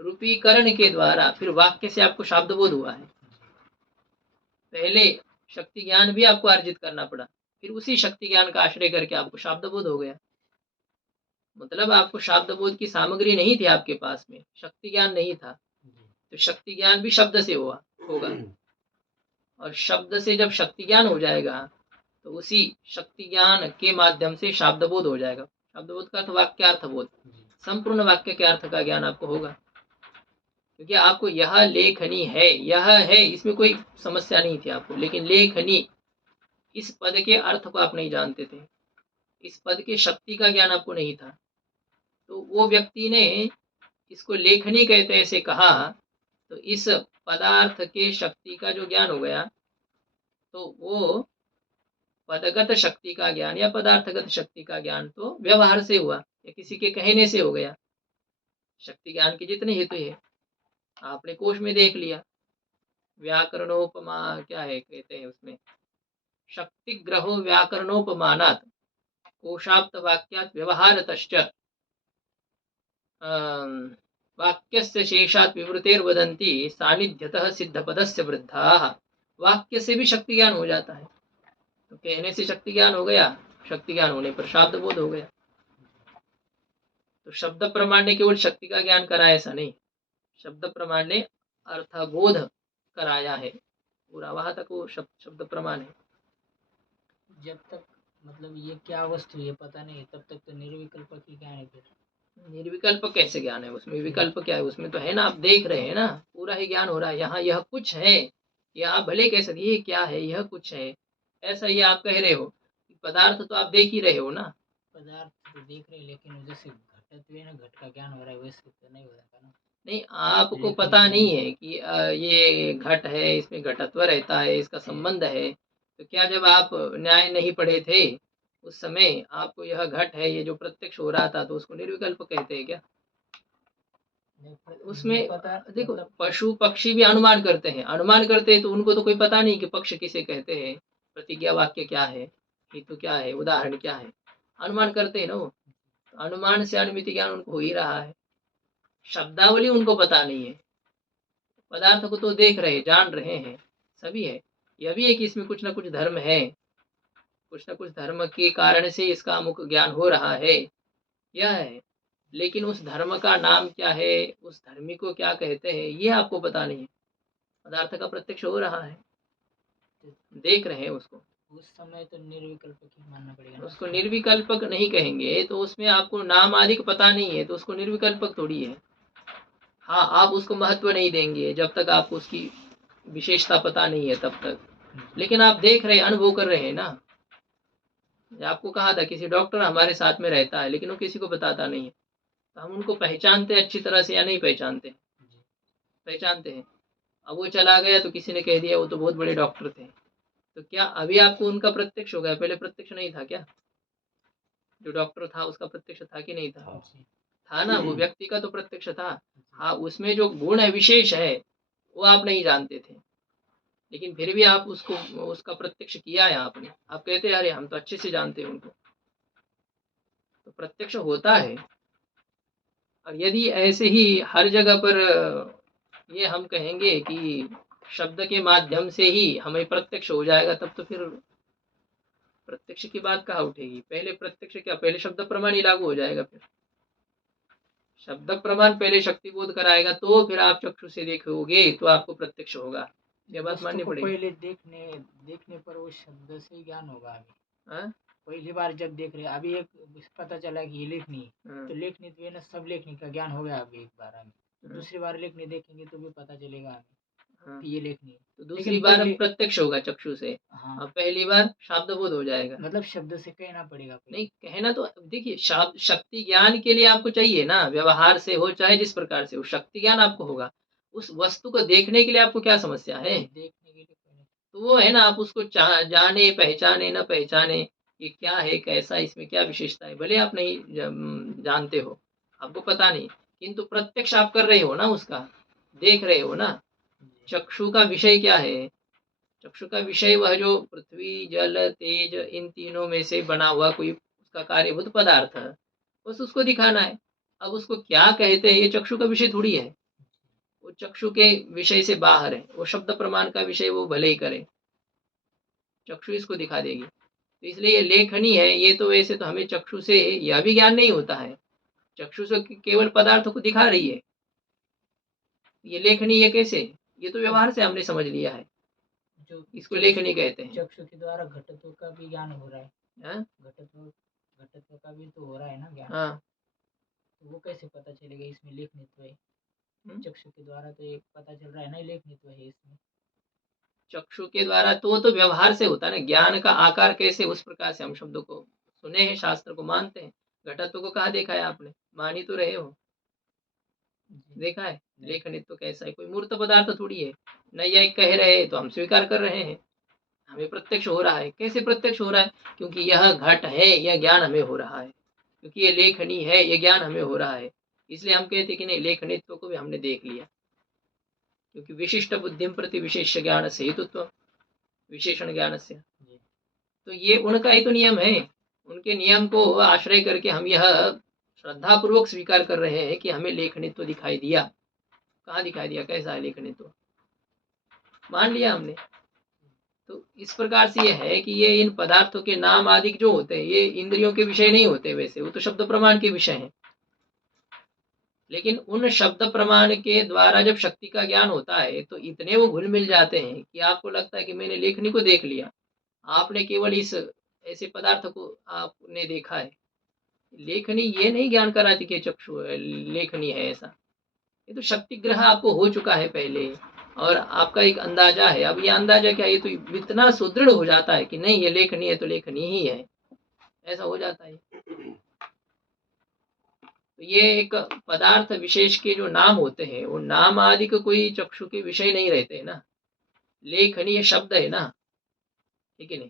रूपी करण के द्वारा फिर वाक्य से आपको शब्द बोध हुआ है। पहले शक्ति ज्ञान भी आपको अर्जित करना पड़ा, फिर उसी शक्ति ज्ञान का आश्रय करके आपको शब्द बोध हो गया। मतलब आपको शब्द बोध की सामग्री नहीं थी आपके पास में, शक्ति ज्ञान नहीं था, तो शक्ति ज्ञान भी शब्द से होगा। और शब्द से जब शक्ति ज्ञान हो जाएगा तो उसी शक्ति ज्ञान के माध्यम से शब्द बोध हो जाएगा। शब्द बोध का अर्थ वाक्यार्थ बोध, संपूर्ण वाक्य के अर्थ का ज्ञान आपको होगा। क्योंकि आपको यह लेखनी है, यह है, इसमें कोई समस्या नहीं थी आपको, लेकिन लेखनी इस पद के अर्थ को आप नहीं जानते थे, इस पद के शक्ति का ज्ञान आपको नहीं था। तो वो व्यक्ति ने इसको लेखनी कहते ऐसे कहा, तो इस पदार्थ के शक्ति का जो ज्ञान हो गया, तो वो पदगत शक्ति का ज्ञान या पदार्थगत शक्ति का ज्ञान तो व्यवहार से हुआ या किसी के कहने से हो गया। शक्ति ज्ञान के जितने हेतु है आपने कोश में देख लिया, व्याकरणोपमा क्या है कहते हैं उसमें, शक्ति ग्रहो व्याकरणोपमानात् कोशाप्त वाक्यात् व्यवहारतश्च वाक्यस्य शेषात् विवृतेर्वदन्ति सानिध्यतः सिद्धपदस्य वृद्धाः। वाक्य से भी शक्ति ज्ञान हो जाता है, तो कहने से शक्ति ज्ञान हो गया, शक्ति ज्ञान होने पर शब्द बोध हो गया। तो शब्द प्रमाण ने केवल शक्ति का ज्ञान कराया ऐसा नहीं, शब्द प्रमाण ने अर्थबोध कराया है पूरा, वहां तक वो शब्द प्रमाण है। जब तक मतलब ये क्या वस्तु ये पता नहीं तब तक तो निर्विकल्प की ज्ञान है। फिर निर्विकल्प कैसे ज्ञान है? उसमें विकल्प क्या है? उसमें तो है ना, आप देख रहे हैं ना, पूरा ही ज्ञान हो रहा है। यहाँ यह कुछ है, या आप भले कह सकते ये क्या है, यह कुछ है, ऐसा ही आप कह रहे हो। पदार्थ तो आप देख ही रहे हो ना, पदार्थ तो देख रहे, लेकिन जैसे घटत्व है ना, घट का ज्ञान हो रहा है, वैसे तो नहीं हो रहा ना। नहीं, आपको पता नहीं है कि ये घट है, इसमें घटत्व रहता है, इसका संबंध है। तो क्या जब आप न्याय नहीं पढ़े थे उस समय आपको यह घट है, ये जो प्रत्यक्ष हो रहा था, तो उसको निर्विकल्प कहते हैं क्या? उसमें देखो, पशु पक्षी भी अनुमान करते हैं, अनुमान करते हैं तो उनको तो कोई पता नहीं कि पक्ष किसे कहते हैं, प्रतिज्ञा वाक्य क्या है, हेतु क्या है, उदाहरण क्या है, अनुमान करते हैं ना वो। अनुमान से अनुमिति ज्ञान उनको हो ही रहा है, शब्दावली उनको पता नहीं है। पदार्थ को तो देख रहे, जान रहे हैं, सभी है। यह भी है कि इसमें कुछ ना कुछ धर्म है, कुछ ना कुछ धर्म के कारण से इसका अमुक ज्ञान हो रहा है, यह है। लेकिन उस धर्म का नाम क्या है, उस धर्मी को क्या कहते हैं, ये आपको पता नहीं है। पदार्थ का प्रत्यक्ष हो रहा है, देख रहे हैं उसको, उस समय तो निर्विकल्प की मानना पड़ेगा। उसको निर्विकल्पक नहीं कहेंगे, तो उसमें आपको नाम आदि का पता नहीं है, तो उसको निर्विकल्पक थोड़ी है। हाँ, आप उसको महत्व नहीं देंगे जब तक आपको उसकी विशेषता पता नहीं है तब तक। लेकिन आप देख रहे, अनुभव कर रहे हैं ना। आपको कहा था किसी डॉक्टर हमारे साथ में रहता है, लेकिन वो किसी को बताता नहीं है, तो हम उनको पहचानते अच्छी तरह से या नहीं पहचानते? पहचानते हैं। अब वो चला गया तो किसी ने कह दिया वो तो बहुत बड़े डॉक्टर थे, तो क्या अभी आपको उनका प्रत्यक्ष हो गया? पहले प्रत्यक्ष नहीं था क्या? जो डॉक्टर था उसका प्रत्यक्ष था कि नहीं था? था ना, वो व्यक्ति का तो प्रत्यक्ष था। हाँ, उसमें जो गुण है, विशेष है, वो आप नहीं जानते थे, लेकिन फिर भी आप उसको, उसका प्रत्यक्ष किया है आपने। आप कहते हैं अरे हम तो अच्छे से जानते हैं उनको, तो प्रत्यक्ष होता है। और यदि ऐसे ही हर जगह पर ये हम कहेंगे कि शब्द के माध्यम से ही हमें प्रत्यक्ष हो जाएगा, तब तो फिर प्रत्यक्ष की बात कहाँ उठेगी? पहले प्रत्यक्ष क्या, पहले शब्द प्रमाण ही लागू हो जाएगा। फिर शब्द प्रमाण पहले शक्ति बोध कराएगा, तो फिर आप चक्षु से देखोगे तो आपको प्रत्यक्ष होगा। ये बात माननी पड़ेगी। पहले देखने पर वो शब्द से ज्ञान होगा। अभी पहली बार जब देख रहे, अभी एक पता चला कि ये लेखनी, तो लेखनी तो ना, सब लेखनी का ज्ञान हो गया अभी एक बार हमें। तो दूसरी बार लेखनी देखेंगे तो भी पता चलेगा हमें ये लेखनी। तो दूसरी बार प्रत्यक्ष होगा चक्षु से। हाँ, पहली बार शब्द बोध हो जाएगा। मतलब शब्द से कहना पड़ेगा। नहीं कहना तो देखिए, शक्ति ज्ञान के लिए आपको चाहिए ना, व्यवहार से हो चाहे जिस प्रकार से हो, शक्ति ज्ञान आपको होगा। उस वस्तु को देखने के लिए आपको क्या समस्या है? देखने के लिए तो वो है ना, आप उसको जाने, पहचाने न पहचाने, ये क्या है, कैसा, इसमें क्या विशेषता है, भले आप नहीं जानते हो, आपको पता नहीं, किंतु प्रत्यक्ष आप कर रहे हो ना, उसका देख रहे हो ना। चक्षु का विषय क्या है? चक्षु का विषय वह जो पृथ्वी, जल, तेज, इन तीनों में से बना हुआ कोई उसका कार्यभूत पदार्थ है, बस उसको दिखाना है। अब उसको क्या कहते हैं ये चक्षु का विषय थोड़ी है, वो चक्षु के विषय से बाहर है, वो शब्द प्रमाण का विषय वो भले ही करे, चक्षु इसको दिखा देगी। तो इसलिए ये लेखनी है, ये तो वैसे तो हमें चक्षु से यह भी ज्ञान नहीं होता है, चक्षु से केवल पदार्थों को दिखा रही है, ये लेखनी है कैसे, ये तो व्यवहार से हमने समझ लिया है, जो इसको लेखनी कहते हैं। चक्षु के द्वारा घटत्व का भी ज्ञान हो रहा है, हाँ? घटत्व का भी तो हो रहा है ना ज्ञान। हाँ, तो वो कैसे पता चलेगा इसमें लेखनित्व है? चक्षु के द्वारा तो एक पता चल रहा है ना लेखनित्व है इसमें। चक्षु के द्वारा तो व्यवहार से होता है ना, ज्ञान का आकार कैसे, उस प्रकार से हम शब्दों को सुने हैं, शास्त्र को मानते हैं। घटत्व को कहाँ देखा है आपने, मान ही तो रहे हो, देखा है लेखनित्व कैसा है, कोई मूर्त पदार्थ थोड़ी है। नैयायिक कह रहे हैं तो हम स्वीकार कर रहे हैं, हमें प्रत्यक्ष हो रहा है। कैसे प्रत्यक्ष हो रहा है, क्योंकि यह घट है, यह ज्ञान हमें हो रहा है, क्योंकि ये लेखनी है, यह ज्ञान हमें हो रहा है, इसलिए हम कहते हैं कि नहीं, लेखनित्व को भी हमने देख लिया, क्योंकि विशिष्ट बुद्धिम प्रति विशेष ज्ञान से हेतुत्व विशेषण ज्ञान से, तो ये उनका ही तो नियम है, उनके नियम को आश्रय करके हम यह श्रद्धा पूर्वक स्वीकार कर रहे हैं कि हमें लेखनित्व दिखाई दिया। कहाँ दिखाई दिया, कैसा है लेखनित्व, मान लिया हमने। तो इस प्रकार से यह है कि ये इन पदार्थों के नाम आदि जो होते हैं ये इंद्रियों के विषय नहीं होते, वैसे वो तो शब्द प्रमाण के विषय हैं, लेकिन उन शब्द प्रमाण के द्वारा जब शक्ति का ज्ञान होता है तो इतने वो घुल मिल जाते हैं कि आपको लगता है कि मैंने लेखनी को देख लिया, आपने केवल इस ऐसे पदार्थ को आपने देखा है। लेखनी ये नहीं ज्ञान कराती कि चक्षु लेखनी है, ऐसा ये तो शक्ति ग्रह आपको हो चुका है पहले, और आपका एक अंदाजा है। अब ये अंदाजा क्या, ये तो इतना सुदृढ़ हो जाता है कि नहीं ये लेखनी है तो लेखनी ही है, ऐसा हो जाता है। तो ये एक पदार्थ विशेष के जो नाम होते हैं वो नाम आदि को कोई चक्षु के विषय नहीं रहते हैं ना, लेखनी ये शब्द है ना, ठीक है नहीं,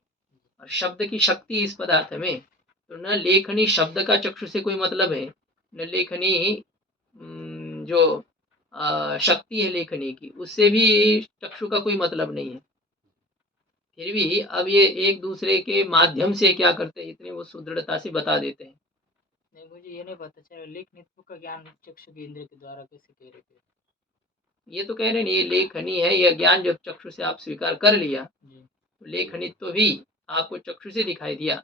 और शब्द की शक्ति इस पदार्थ में, तो न लेखनी शब्द का चक्षु से कोई मतलब है, न लेखनी जो शक्ति है लेखनी की उससे भी चक्षु का कोई मतलब नहीं है। फिर भी अब ये एक दूसरे के माध्यम से क्या करते हैं, इतनी वो सुदृढ़ता से बता देते हैं। नहीं, मुझे ये नहीं पता चला लेखनित्व का ज्ञान चक्षु के इंद्रिय के द्वारा कैसे कह रहे थे। ये तो कह रहे नहीं, ये लेखनी है, यह ज्ञान जब चक्षु से आप स्वीकार कर लिया तो लेखनित्व भी आपको चक्षु से दिखाई दिया।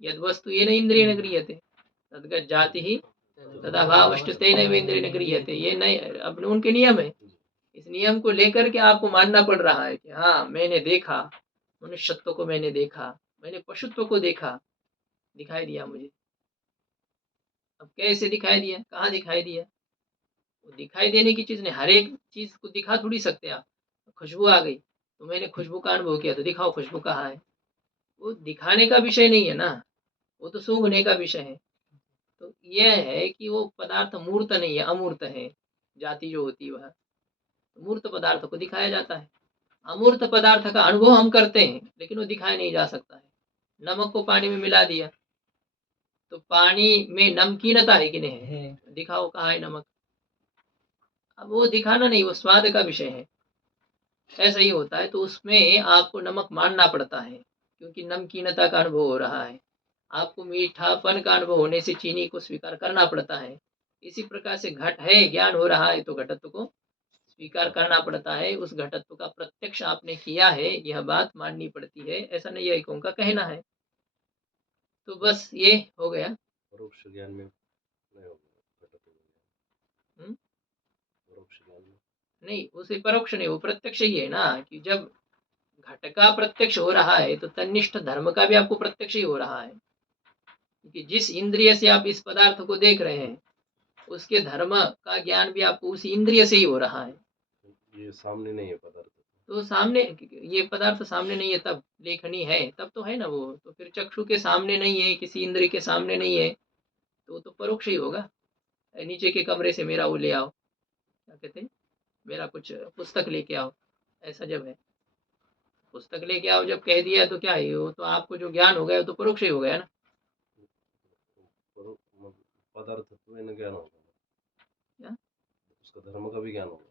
यद वस्तु ये न इंद्रिय न गृह्यते तद्गत जाति ही तदा भावष्टते न इंद्रिय न गृह्यते, ये नहीं अपने उनके नियम है। इस नियम को लेकर के आपको मानना पड़ रहा है कि हाँ मैंने देखा, मनुष्यत्व को मैंने देखा, मैंने पशुत्व को देखा, दिखाई दिया मुझे। अब कैसे दिखाई दिया, कहाँ दिखाई दिया, वो दिखाई देने की चीज नहीं, हर एक चीज को दिखा थोड़ी सकते आप। खुशबू आ गई तो मैंने खुशबू का अनुभव किया, तो दिखाओ खुशबू कहाँ है, वो दिखाने का विषय नहीं है ना, वो तो सूंघने का विषय है। तो यह है कि वो पदार्थ मूर्त नहीं है, अमूर्त है। जाति जो होती है वह मूर्त पदार्थ को दिखाया जाता है, अमूर्त पदार्थ का अनुभव हम करते हैं लेकिन वो दिखाया नहीं जा सकता है। नमक को पानी में मिला दिया तो पानी में नमकीनता है कि नहीं है, दिखाओ कहाँ है नमक, अब वो दिखाना नहीं, वो स्वाद का विषय है। ऐसा ही होता है, तो उसमें आपको नमक मानना पड़ता है क्योंकि नमकीनता का अनुभव हो रहा है, आपको मीठापन का अनुभव होने से चीनी को स्वीकार करना पड़ता है। इसी प्रकार से घट है, ज्ञान हो रहा है तो घटत्व को स्वीकार करना पड़ता है, उस घटत्व का प्रत्यक्ष आपने किया है, यह बात माननी पड़ती है, ऐसा नैयायिकों का कहना है। तो बस ये हो गया। परोक्ष ज्ञान में नहीं होगा परोक्ष ज्ञान में नहीं, उसे परोक्ष नहीं, वो प्रत्यक्ष ही है ना, कि जब घट का प्रत्यक्ष हो रहा है तो तन्निष्ठ धर्म का भी आपको प्रत्यक्ष ही हो रहा है, क्योंकि जिस इंद्रिय से आप इस पदार्थ को देख रहे हैं उसके धर्म का ज्ञान भी आपको उसी इंद्रिय से ही हो रहा है। ये सामने नहीं है पदार्थ, तो सामने ये पदार्थ सामने नहीं है तब लेखनी है, तब तो है ना वो, तो फिर चक्षु के सामने नहीं है, किसी इंद्रिय के सामने नहीं है, तो परोक्ष ही होगा। नीचे के कमरे से मेरा वो ले आओ, क्या कहते हैं, मेरा कुछ पुस्तक लेके आओ, ऐसा जब है पुस्तक लेके आओ जब कह दिया तो क्या है, वो तो आपको जो ज्ञान हो गया वो तो परोक्ष ही हो गया ना। पदार्थ तो इन ज्ञान होगा, क्या उसका धर्म का भी ज्ञान होगा।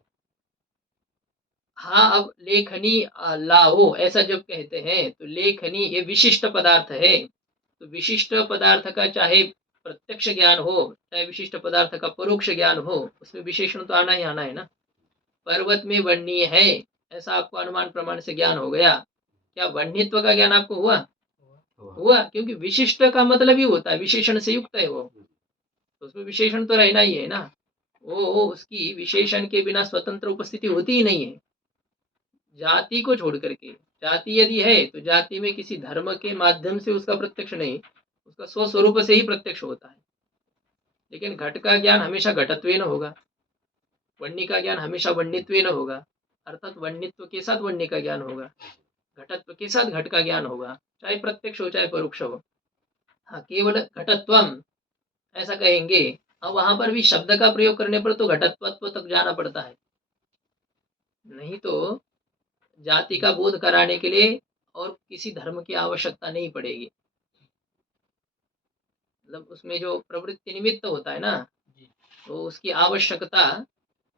हाँ, अब लेखनी लाओ ऐसा जब कहते हैं तो लेखनी ये विशिष्ट पदार्थ है, तो विशिष्ट पदार्थ का चाहे प्रत्यक्ष ज्ञान हो चाहे विशिष्ट पदार्थ का परोक्ष ज्ञान हो, उसमें विशेषण तो आना ही आना है ना। पर्वत में वर्णीय है ऐसा आपको अनुमान प्रमाण से ज्ञान हो गया, क्या वर्णित्व का ज्ञान आपको हुआ? हुआ, क्योंकि विशिष्ट का मतलब ही होता है विशेषण से युक्त है वो, तो उसमें विशेषण तो रहना ही है ना। वो उसकी विशेषण के बिना स्वतंत्र उपस्थिति होती ही नहीं है। जाति को छोड़ करके, जाति यदि है तो जाति में किसी धर्म के माध्यम से उसका प्रत्यक्ष नहीं, उसका स्वस्वरूप से ही प्रत्यक्ष होता है। लेकिन घट का ज्ञान हमेशा घटत्वेन होगा, वर्णी का ज्ञान हमेशा वर्णित्वेन होगा, अर्थात वर्णित्व के साथ वर्णी का ज्ञान होगा, घटत्व के साथ घट का ज्ञान होगा, चाहे प्रत्यक्ष हो चाहे परोक्ष हो। हाँ, केवल घटत्वम ऐसा कहेंगे, अब वहां पर भी शब्द का प्रयोग करने पर तो घटत्वत्व तक जाना पड़ता है, नहीं तो जाति का बोध कराने के लिए और किसी धर्म की आवश्यकता नहीं पड़ेगी। मतलब उसमें जो प्रवृत्ति निमित्त होता है ना, तो उसकी आवश्यकता,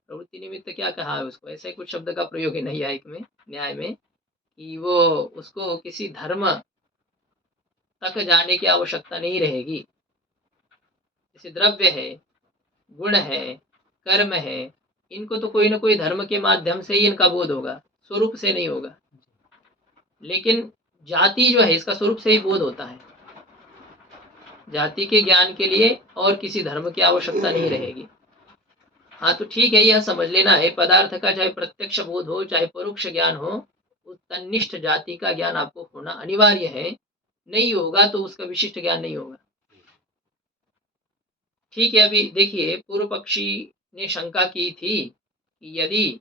प्रवृत्ति निमित्त क्या कहा है उसको, ऐसे कुछ शब्द का प्रयोग है नैयायिक में, न्याय में, कि वो उसको किसी धर्म तक जाने की आवश्यकता नहीं रहेगी। जैसे द्रव्य है, गुण है, कर्म है, इनको तो कोई ना कोई धर्म के माध्यम से ही इनका बोध होगा, स्वरूप से नहीं होगा। लेकिन जाति जो है इसका स्वरूप से ही बोध होता है, जाति के ज्ञान के लिए और किसी धर्म की आवश्यकता नहीं रहेगी। हाँ तो ठीक है, यह समझ लेना है, पदार्थ का चाहे प्रत्यक्ष बोध हो चाहे परोक्ष ज्ञान हो, उस तन्निष्ठ जाति का ज्ञान आपको होना अनिवार्य है, नहीं होगा तो उसका विशिष्ट ज्ञान नहीं होगा। ठीक है, अभी देखिए पूर्व पक्षी ने शंका की थी कि यदि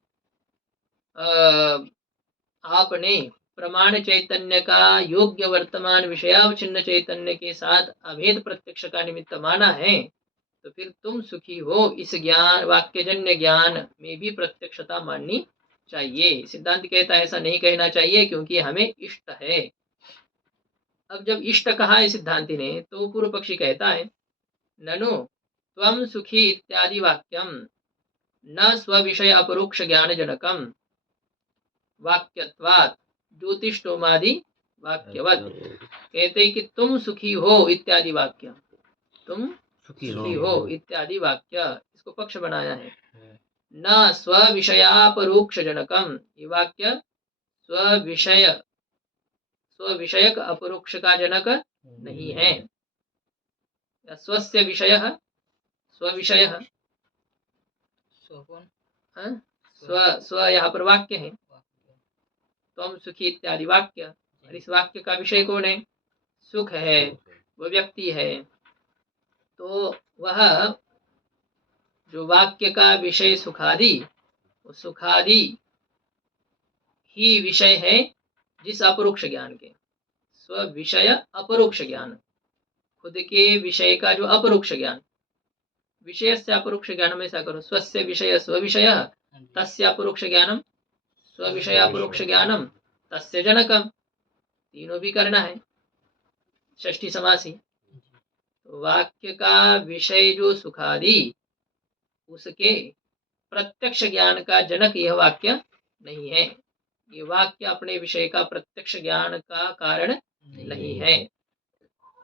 आपने प्रमाण चैतन्य का योग्य वर्तमान विषयावच्छिन्न चैतन्य के साथ अभेद प्रत्यक्ष का निमित्त माना है, तो फिर तुम सुखी हो इस ज्ञान वाक्यजन्य ज्ञान में भी प्रत्यक्षता माननी चाहिए। सिद्धांत कहता है ऐसा नहीं कहना चाहिए क्योंकि हमें इष्ट है। अब जब इष्ट कहा है सिद्धांति ने, तो पूर्व पक्षी कहता है ननु त्वं सुखी इत्यादि वाक्यम न स्विषय अपरोक्ष ज्ञान जनकम वाक्यत्वात् ज्योतिष्टोमादि वाक्यवत। कहते कि तुम सुखी हो इत्यादि वाक्य, तुम सुखी हो इत्यादि वाक्य, इसको पक्ष बनाया है। न स्विषयापरोक्ष जनकम, ये वाक्य स्विषयक अपरोक्ष का जनक नहीं है। स्वस्य विषयः, स्विषयः, स्व यहाँ पर वाक्य है, तुम सुखी इत्यादि वाक्य, और इस वाक्य का विषय कौन है? सुख है, वह व्यक्ति है। तो वह जो वाक्य का विषय सुखादि, वो सुखादि ही विषय है जिस अपरोक्ष ज्ञान के, स्व विषय अपरोक्ष ज्ञान, खुद के विषय का जो अपरोक्ष ज्ञान, विषय से अपरोक्ष ज्ञान में ऐसा करो, स्वस्य विषय स्व विषय तस्य अपरोक्ष ज्ञानम स्व विषय अपरोक्ष ज्ञानम तस्य जनकम, तीनों भी करना है, षष्ठी समासी। वाक्य का विषय जो सुखादि, उसके प्रत्यक्ष ज्ञान का जनक यह वाक्य नहीं है। ये वाक्य अपने विषय का प्रत्यक्ष ज्ञान का कारण नहीं है,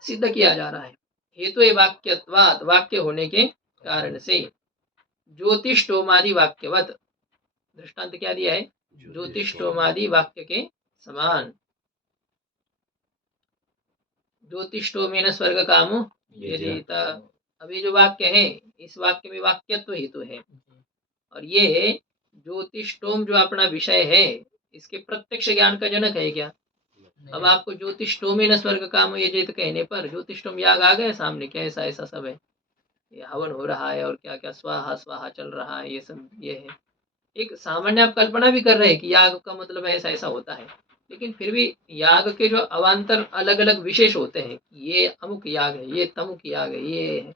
सिद्ध किया जा रहा है। हेतु ये वाक्यत्वात्, वाक्य होने के कारण से, ज्योतिष्टोमादि वाक्यवत, दृष्टांत क्या दिया है? ज्योतिष्टोमादि वाक्य के समान। ज्योतिष्टोमेन स्वर्ग कामो यजेत, अभी जो वाक्य है इस वाक्य में वाक्यत्व हेतु है, और ये ज्योतिष्टोम जो अपना विषय है इसके प्रत्यक्ष ज्ञान का जनक है क्या? अब आपको ज्योतिष्टोमेन स्वर्ग कामो यजेत कहने पर ज्योतिष्टोम याग आ गए सामने, क्या ऐसा ऐसा सब है, ये हवन हो रहा है और क्या क्या स्वाहा स्वाहा चल रहा है, ये सब ये है। एक सामान्य आप कल्पना भी कर रहे हैं कि याग का मतलब ऐसा ऐसा होता है, लेकिन फिर भी याग के जो अवान्तर अलग अलग विशेष होते हैं, ये अमुक याग है, ये तमुक याग है, ये है,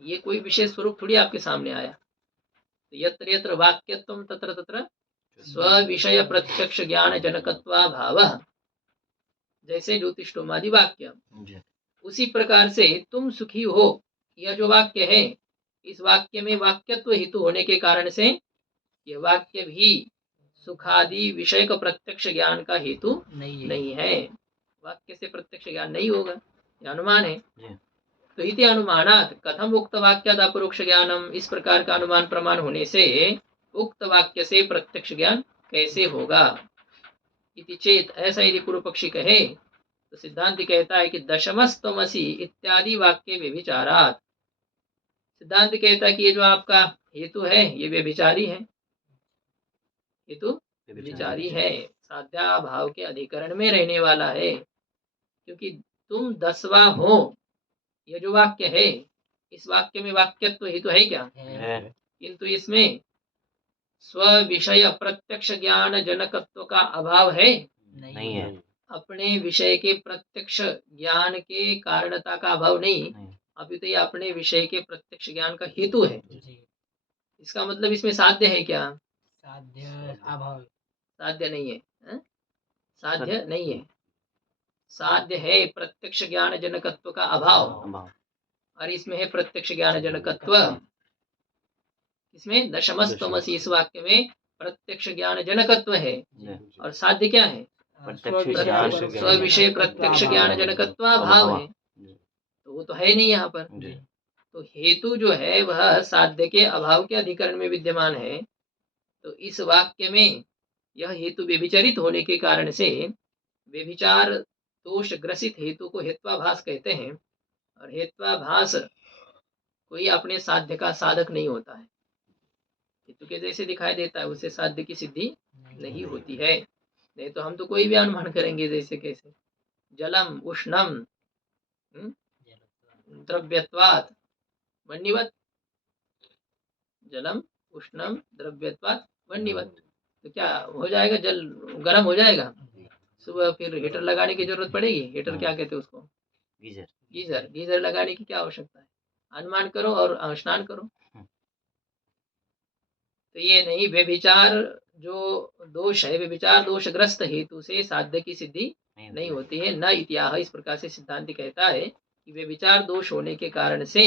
ये कोई विशेष स्वरूप थोड़ी आपके सामने आया। तो यत्र यत्र वाक्यत्वं तत्र तत्र स्व विषय प्रत्यक्ष ज्ञान जनकत्वा भाव, जैसे ज्योतिष्टोमादि वाक्य, उसी प्रकार से तुम सुखी हो, यह जो वाक्य है इस वाक्य में वाक्यत्व हेतु होने के कारण से ये वाक्य भी सुखादि विषय का प्रत्यक्ष ज्ञान का हेतु नहीं है। वाक्य से प्रत्यक्ष ज्ञान नहीं होगा, यह अनुमान है। तो इति अनुमानात् कथम उक्त वाक्यात् अपरोक्ष ज्ञानम, इस प्रकार का अनुमान प्रमाण होने से उक्त वाक्य से प्रत्यक्ष ज्ञान कैसे होगा। इति चेत, ऐसा यदि पूर्व पक्षी कहे तो सिद्धांत कहता है कि दशमस्तमसी इत्यादि वाक्य व्यभिचारात। सिद्धांत कहता है कि ये जो आपका हेतु है ये व्यभिचारी है, हेतु व्यभिचारी है, साध्याभाव के अधिकरण में रहने वाला है। क्योंकि तुम 10वां हो, यह जो वाक्य है, इस वाक्य में वाक्यत्व हेतु है क्या है। किंतु इसमें स्व विषय प्रत्यक्ष ज्ञान जनकत्व का अभाव है, नहीं है। अपने विषय के प्रत्यक्ष ज्ञान के कारणता का अभाव नहीं, अभी तो ये अपने विषय के प्रत्यक्ष ज्ञान का हेतु है। इसका मतलब इसमें साध्य है क्या? साध्य अभाव, साध्य नहीं है, साध्य नहीं है, साध्य है प्रत्यक्ष ज्ञान जनकत्व का अभाव, और इसमें है प्रत्यक्ष ज्ञान जनकत्व। इसमें दशमस्तमसी, इस वाक्य में प्रत्यक्ष ज्ञान जनकत्व है, और साध्य क्या है? स्व विषय प्रत्यक्ष ज्ञान जनकत्व भाव है, तो वो तो है नहीं यहाँ पर। तो हेतु जो है वह साध्य के अभाव के अधिकरण में विद्यमान है। तो इस वाक्य में यह हेतु व्यभिचरित होने के कारण से व्यभिचार दोष ग्रसित हेतु को हेत्वाभास कहते हैं, और हेत्वाभास कोई अपने साध्य का साधक नहीं होता है। हेतु के जैसे दिखाई देता है उससे साध्य की सिद्धि नहीं होती है। नहीं तो हम तो कोई भी अनुमान करेंगे, जैसे कैसे जलम उष्णम द्रव्यत्वात् वन्यवत्, जलम उष्णम द्रव्यत्वात् वन्यवत्, तो क्या हो जाएगा? जल गर्म हो जाएगा, सुबह फिर हीटर लगाने की जरूरत पड़ेगी। हीटर क्या कहते हैं उसको? गीजर। गीजर। गीजर लगाने की क्या आवश्यकता है? अनुमान करो और स्नान करो। तो ये नहीं, व्यभिचार जो दोष है, व्यभिचार दोषग्रस्त हेतु से साध्य की सिद्धि नहीं होती है। न इत्याह, इस प्रकार से सिद्धांत कहता है कि व्यभिचार दोष होने के कारण से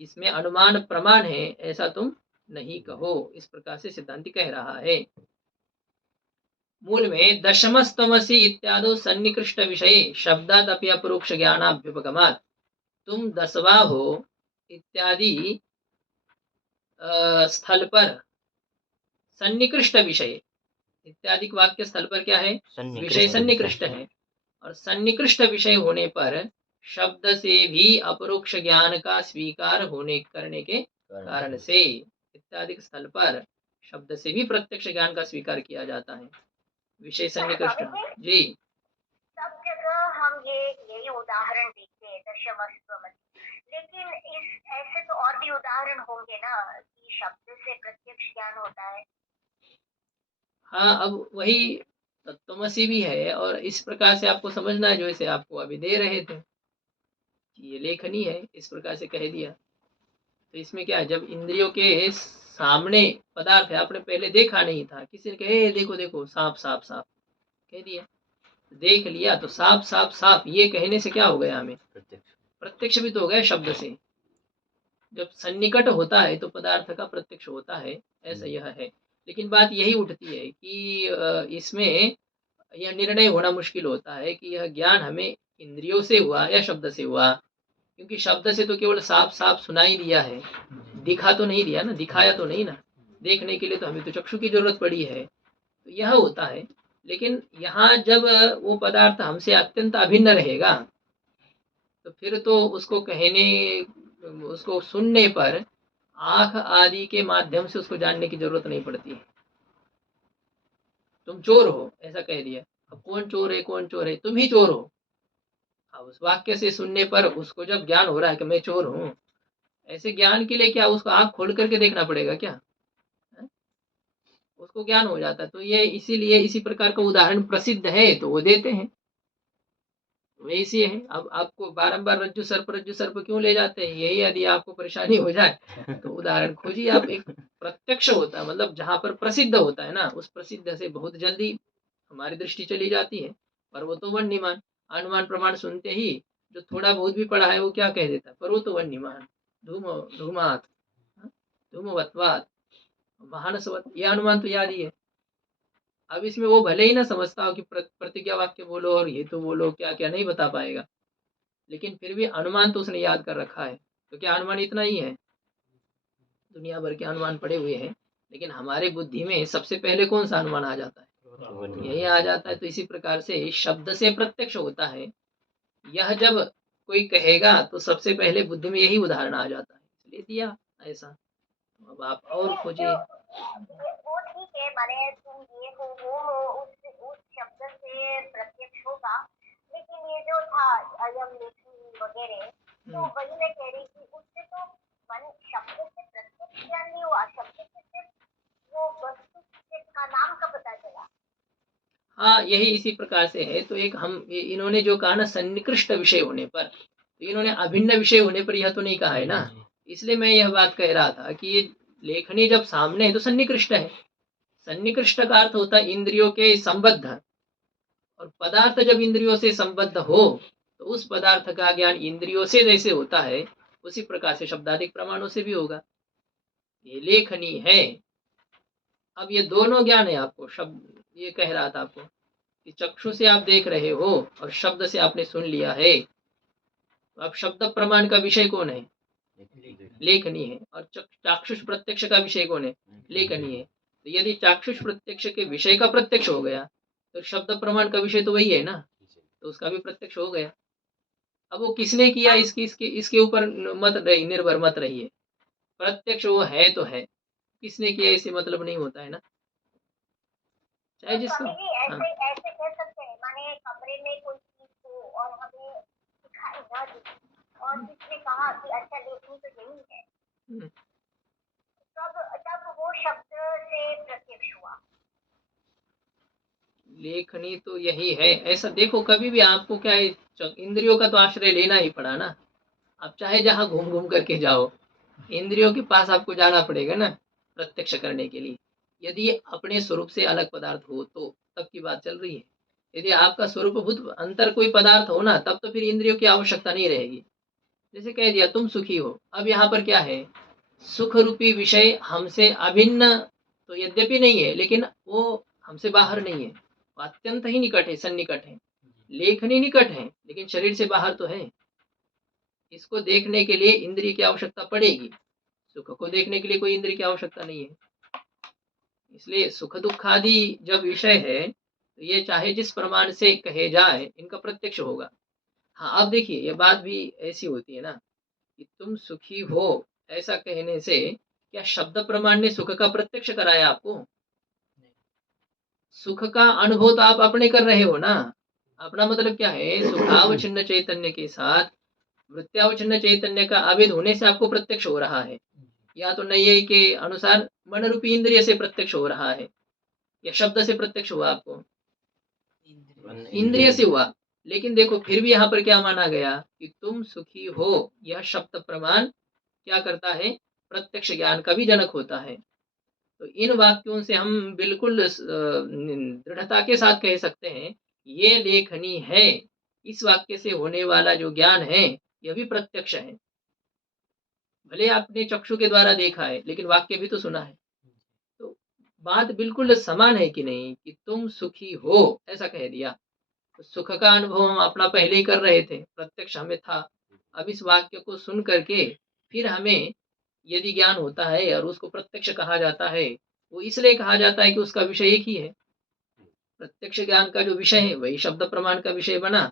इसमें अनुमान प्रमाण है, ऐसा तुम नहीं कहो। इस प्रकार से सिद्धांत कह रहा है। मूल में दशमस्तमसी इत्यादि सन्निकृष्ट विषय शब्दात् अपि अपरोक्ष ज्ञानाभ्युपगमात्, तुम 10वां हो इत्यादि स्थल पर सन्निकृष्ट विषय, इत्यादि वाक्य स्थल पर क्या है? विषय सन्निकृष्ट है, और सन्निकृष्ट विषय होने पर शब्द से भी अपरोक्ष ज्ञान का स्वीकार होने करने के कारण से इत्यादि स्थल पर शब्द से भी प्रत्यक्ष ज्ञान का स्वीकार किया जाता है। विषय सन्निकृष्ट जी। सब जगह हम यही उदाहरण देखते हैं दशमस्तमसी, लेकिन इस ऐसे तो और भी उदाहरण होंगे ना कि शब्द से प्रत्यक्ष ज्ञान होता है। हाँ, अब वही तत्वमसी भी है, और इस प्रकार से आपको समझना है, जो इसे आपको अभी दे रहे थे, ये लेखनी है, इस प्रकार से कह दिया। तो इसमें क्या है, जब इंद्रियों के सामने पदार्थ है, आपने पहले देखा नहीं था, किसी ने कहे देखो देखो साफ साफ साफ, कह दिया, देख लिया, तो साफ साफ साफ ये कहने से क्या हो गया? हमें प्रत्यक्ष भी तो हो गया शब्द से। जब सन्निकट होता है तो पदार्थ का प्रत्यक्ष होता है, ऐसा यह है। लेकिन बात यही उठती है कि इसमें यह निर्णय होना मुश्किल होता है कि यह ज्ञान हमें इंद्रियों से हुआ या शब्द से हुआ, क्योंकि शब्द से तो केवल साफ साफ सुनाई दिया है, दिखा तो नहीं दिया ना, दिखाया तो नहीं ना। देखने के लिए तो हमें तो चक्षु की जरूरत पड़ी है, तो यह होता है। लेकिन यहाँ जब वो पदार्थ हमसे अत्यंत अभिन्न रहेगा तो फिर तो उसको कहने, उसको सुनने पर आँख आदि के माध्यम से उसको जानने की जरूरत नहीं पड़ती है। तुम चोर हो ऐसा कह दिया, अब कौन चोर है, कौन चोर है? तुम ही चोर हो। अब उस वाक्य से सुनने पर उसको जब ज्ञान हो रहा है कि मैं चोर हूँ, ऐसे ज्ञान के लिए क्या उसको आँख खोल करके देखना पड़ेगा क्या? उसको ज्ञान हो जाता है। तो ये इसीलिए इसी प्रकार का उदाहरण प्रसिद्ध है तो वो देते हैं, वैसे है। अब आपको बारंबार रज्जु सर्प क्यों ले जाते हैं? यही यदि आपको परेशानी हो जाए तो उदाहरण खोजिए आप। एक प्रत्यक्ष होता है, मतलब जहाँ पर प्रसिद्ध होता है ना, उस प्रसिद्ध से बहुत जल्दी हमारी दृष्टि चली जाती है। पर वो तो वन्यमान, अनुमान प्रमाण सुनते ही जो थोड़ा बहुत भी पढ़ा है वो क्या कह देता है? पर वो तो वन्यमान, धूमात, धूमवत्वात, महानसवत, ये अनुमान तो याद ही है। अब इसमें वो भले ही ना समझता हो कि प्रतिज्ञा वाक्य बोलो और ये तो बोलो, क्या क्या नहीं बता पाएगा। लेकिन फिर भी अनुमान तो उसने याद कर रखा है। तो क्या अनुमान इतना ही है? दुनिया भर के अनुमान पड़े हुए हैं, लेकिन हमारे बुद्धि में सबसे पहले कौन सा अनुमान आ जाता है? यही आ जाता है। तो इसी प्रकार से शब्द से प्रत्यक्ष होता है। यह जब कोई कहेगा तो सबसे पहले बुद्धि में यही उदाहरण आ जाता है, इसलिए दिया ऐसा। अब आप और खोजिए। वो ठीक है, माने तुम ये हो वो हो, उस शब्द से प्रत्यक्ष होगा, लेकिन ये जो था अयम लेखनी वगैरह, तो वही मैं कह रही थी, उससे तो मन शब्द से प्रत्यक्ष ज्ञान नहीं हुआ, शब्द से सिर्फ वो वस्तु का नाम का पता चला। हाँ, यही इसी प्रकार से है। तो एक हम इन्होंने जो कहा ना सन्निकृष्ट विषय होने पर, तो इन्होंने अभिन्न विषय होने पर यह तो नहीं कहा है ना। इसलिए मैं यह बात कह रहा था कि ये लेखनी जब सामने है तो सन्निकृष्ट है। सन्निकृष्ट का अर्थ होता है इंद्रियों के संबद्ध, और पदार्थ जब इंद्रियों से संबद्ध हो तो उस पदार्थ का ज्ञान इंद्रियों से जैसे होता है उसी प्रकार से शब्दाधिक प्रमाणों से भी होगा। ये लेखनी है। अब ये दोनों ज्ञान है आपको। शब्द ये कह रहा था आपको कि चक्षु से आप देख रहे हो और शब्द से आपने सुन लिया है, तो अब शब्द प्रमाण का विषय कौन है? लेखनी है। और चाक्षुष प्रत्यक्ष का विषय कौन है? लेखनी है। तो यदि चाक्षुष प्रत्यक्ष के विषय का प्रत्यक्ष हो गया तो शब्द प्रमाण का विषय तो वही है ना, तो उसका भी प्रत्यक्ष हो गया। अब वो किसने किया इसके ऊपर मत रही, निर्भर मत रहिए। प्रत्यक्ष वो है तो है, किसने किया इसे मतलब नहीं होता है ना, चाहे जिसका। हाँ। ऐसे कह सकते हैं, माने कमरे में कोई चीज हो और हमें दिखाई ना दे, और किसने कहा कि अच्छा लेखनी तो यही है, तब वो शब्द से प्रत्यक्ष हुआ। लेखनी तो यही है, ऐसा देखो। कभी भी आपको क्या है, इंद्रियों का तो आश्रय लेना ही पड़ा ना। आप चाहे जहाँ घूम घूम करके जाओ, इंद्रियों के पास आपको जाना पड़ेगा ना प्रत्यक्ष करने के लिए। यदि अपने स्वरूप से अलग पदार्थ हो तो तब की बात चल रही है। यदि आपका स्वरूपभूत अंतर कोई पदार्थ हो ना, तब तो फिर इंद्रियों की आवश्यकता नहीं रहेगी। जैसे कह दिया तुम सुखी हो, अब यहाँ पर क्या है, सुख रूपी विषय हमसे अभिन्न तो यद्यपि नहीं है, लेकिन वो हमसे बाहर नहीं है, वो अत्यंत ही निकट है, सन्निकट है। लेखनी निकट है लेकिन शरीर से बाहर तो है। इसको देखने के लिए इंद्रिय की आवश्यकता पड़ेगी, सुख को देखने के लिए कोई इंद्रिय की आवश्यकता नहीं है। इसलिए सुख दुख आदि जब विषय है तो ये चाहे जिस प्रमाण से कहे जाए इनका प्रत्यक्ष होगा। हाँ, अब देखिए ये बात भी ऐसी होती है ना कि तुम सुखी हो, ऐसा कहने से क्या शब्द प्रमाण ने सुख का प्रत्यक्ष कराया आपको? सुख का अनुभव तो आप अपने कर रहे हो ना। अपना मतलब क्या है, सुखावच्छिन्न चैतन्य के साथ वृत्त्यावच्छिन्न चैतन्य का अभेद होने से आपको प्रत्यक्ष हो रहा है, या तो नैयायिक के अनुसार मन रूपी इंद्रिय से प्रत्यक्ष हो रहा है, या शब्द से प्रत्यक्ष हुआ आपको? इंद्रिय से हुआ। लेकिन देखो फिर भी यहाँ पर क्या माना गया कि तुम सुखी हो, यह शब्द प्रमाण क्या करता है, प्रत्यक्ष ज्ञान का भी जनक होता है। तो इन वाक्यों से हम बिल्कुल दृढ़ता के साथ कह सकते हैं ये लेखनी है। इस वाक्य से होने वाला जो ज्ञान है यह भी प्रत्यक्ष है। भले आपने चक्षु के द्वारा देखा है लेकिन वाक्य भी तो सुना है। तो बात बिल्कुल समान है कि नहीं, कि तुम सुखी हो ऐसा कह दिया। तो सुख का अनुभव हम अपना पहले ही कर रहे थे, प्रत्यक्ष हमें था। अब इस वाक्य को सुन करके फिर हमें यदि ज्ञान होता है और उसको प्रत्यक्ष कहा जाता है, वो इसलिए कहा जाता है कि उसका विषय एक ही है। प्रत्यक्ष ज्ञान का जो विषय है वही शब्द प्रमाण का विषय बना,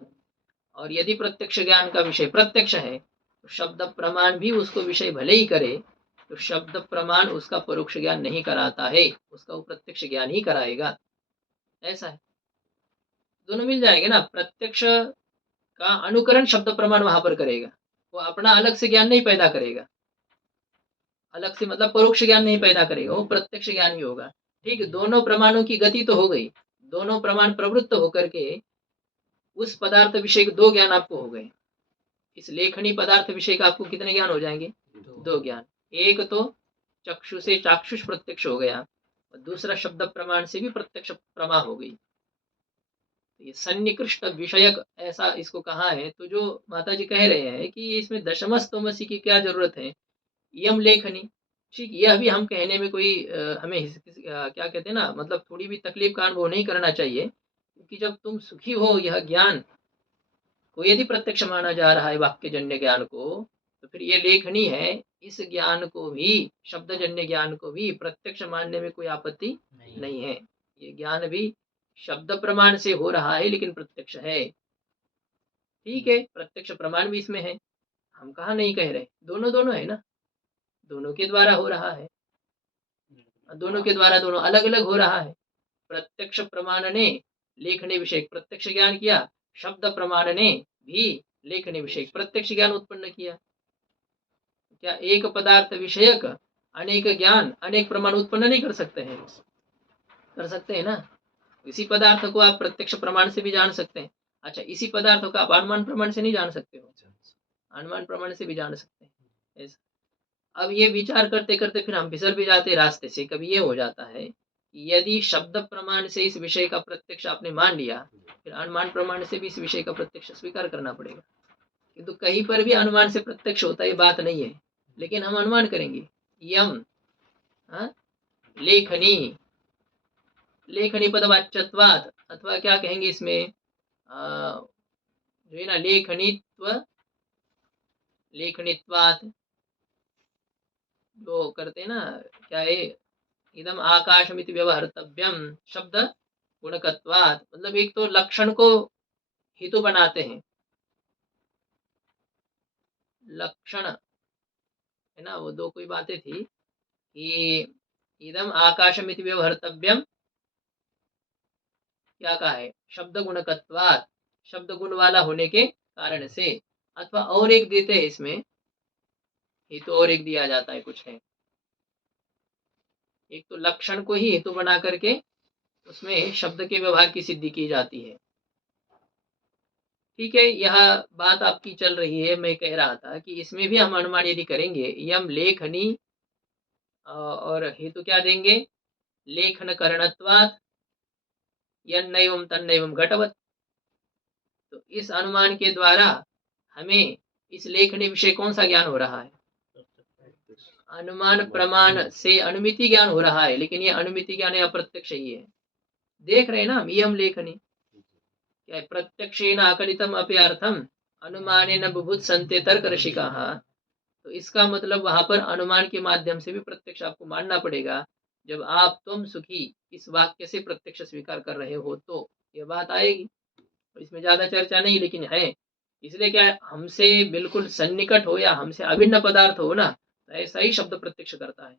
और यदि प्रत्यक्ष ज्ञान का विषय प्रत्यक्ष है तो शब्द प्रमाण भी उसको विषय भले ही करे, तो शब्द प्रमाण उसका परोक्ष ज्ञान नहीं कराता है, उसका वो प्रत्यक्ष ज्ञान ही कराएगा। ऐसा है, दोनों मिल जाएंगे ना। प्रत्यक्ष का अनुकरण शब्द प्रमाण वहां पर करेगा, वो अपना अलग से ज्ञान नहीं पैदा करेगा, अलग से मतलब परोक्ष ज्ञान नहीं पैदा करेगा, वो प्रत्यक्ष ज्ञान ही होगा। ठीक है, दोनों प्रमाणों की गति तो हो गई, दोनों प्रमाण प्रवृत्त होकर के उस पदार्थ विषय के दो ज्ञान आपको हो गए। इस लेखनी पदार्थ विषय का आपको कितने ज्ञान हो जाएंगे? दो ज्ञान। एक तो चक्षु से चाक्षुष प्रत्यक्ष हो गया, और दूसरा शब्द प्रमाण से भी प्रत्यक्ष प्रमा हो गई। ये सन्निकृष्ट विषयक ऐसा इसको कहा है। तो जो माता जी कह रहे हैं कि इसमें दशमस्तमसी की क्या जरूरत है, यम लेखनी, ठीक, यह भी हम कहने में कोई हमें क्या कहते हैं ना, मतलब थोड़ी भी तकलीफ का अनुभव नहीं करना चाहिए, क्योंकि जब तुम सुखी हो यह ज्ञान को यदि प्रत्यक्ष माना जा रहा है वाक्यजन्य ज्ञान को, तो फिर ये लेखनी है, इस ज्ञान को भी, शब्दजन्य ज्ञान को भी प्रत्यक्ष मानने में कोई आपत्ति नहीं है। ये ज्ञान भी शब्द प्रमाण से हो रहा है लेकिन प्रत्यक्ष है। ठीक है, प्रत्यक्ष प्रमाण भी इसमें है, हम कहाँ नहीं कह रहे, दोनों दोनों है ना, दोनों के द्वारा हो रहा है, दोनों के द्वारा दोनों अलग अलग हो रहा है। प्रत्यक्ष प्रमाण ने लेखनी विषय प्रत्यक्ष ज्ञान किया, शब्द प्रमाण ने भी लेखनी विषय प्रत्यक्ष ज्ञान उत्पन्न किया। क्या एक पदार्थ विषयक अनेक ज्ञान अनेक प्रमाण उत्पन्न नहीं कर सकते हैं? कर सकते हैं ना। इसी पदार्थ को आप प्रत्यक्ष प्रमाण से भी जान सकते हैं। अच्छा, इसी पदार्थ को आप अनुमान प्रमाण से नहीं जान सकते हो? अनुमान प्रमाण से भी जान सकते हैं ऐसा। अब ये विचार करते करते फिर हम फिसल भी जाते रास्ते से। कभी ये हो जाता है कि यदि शब्द प्रमाण से इस विषय का प्रत्यक्ष आपने मान लिया, फिर अनुमान प्रमाण से भी इस विषय का प्रत्यक्ष स्वीकार करना पड़ेगा। किंतु कहीं पर भी अनुमान से प्रत्यक्ष होता है बात नहीं है, लेकिन हम अनुमान करेंगे यम लेखनी, लेखनी पदवाच्यत्वात्, अथवा क्या कहेंगे इसमें जो है ना लेखनीत्व, लेखनीत्वात् जो करते हैं ना, क्या है, इदम आकाशमिति व्यवहर्तव्यम शब्द गुणकत्वात्, मतलब एक तो लक्षण को हेतु बनाते हैं, लक्षण है ना, वो दो कोई बातें थी कि इदम आकाशमिति व्यवहर्तव्यम, क्या कहा है, शब्द गुणकत्वात्, शब्द गुण वाला होने के कारण से, अथवा और एक देते हैं इसमें हेतु, और एक दिया जाता है कुछ है, एक तो लक्षण को ही हेतु बना करके उसमें शब्द के व्यवहार की सिद्धि की जाती है। ठीक है, यह बात आपकी चल रही है। मैं कह रहा था कि इसमें भी हम अनुमान यदि करेंगे, यम लेखनी और हेतु क्या देंगे, लेखन करणत्वात् यन्नैवं तन्नैवं घटवत्। तो इस अनुमान के द्वारा हमें इस लेखनी विषय कौन सा ज्ञान हो रहा है? अनुमान प्रमाण से अनुमिति ज्ञान हो रहा है, लेकिन ये अनुमिति ज्ञान अप्रत्यक्ष ही है। देख रहे हैं ना, यम लेखनी क्या है, प्रत्यक्षेन आकलितम अप्यर्थम अनुमानेन बुभुत संते तर्क रसिकाः। तो इसका मतलब वहां पर अनुमान के माध्यम से भी प्रत्यक्ष आपको मानना पड़ेगा। जब आप तुम सुखी इस वाक्य से प्रत्यक्ष स्वीकार कर रहे हो तो यह बात आएगी। इसमें ज्यादा चर्चा नहीं, लेकिन है, इसलिए क्या हमसे बिल्कुल सन्निकट हो या हमसे अभिन्न पदार्थ हो ना, तो ऐसा ही शब्द प्रत्यक्ष करता है।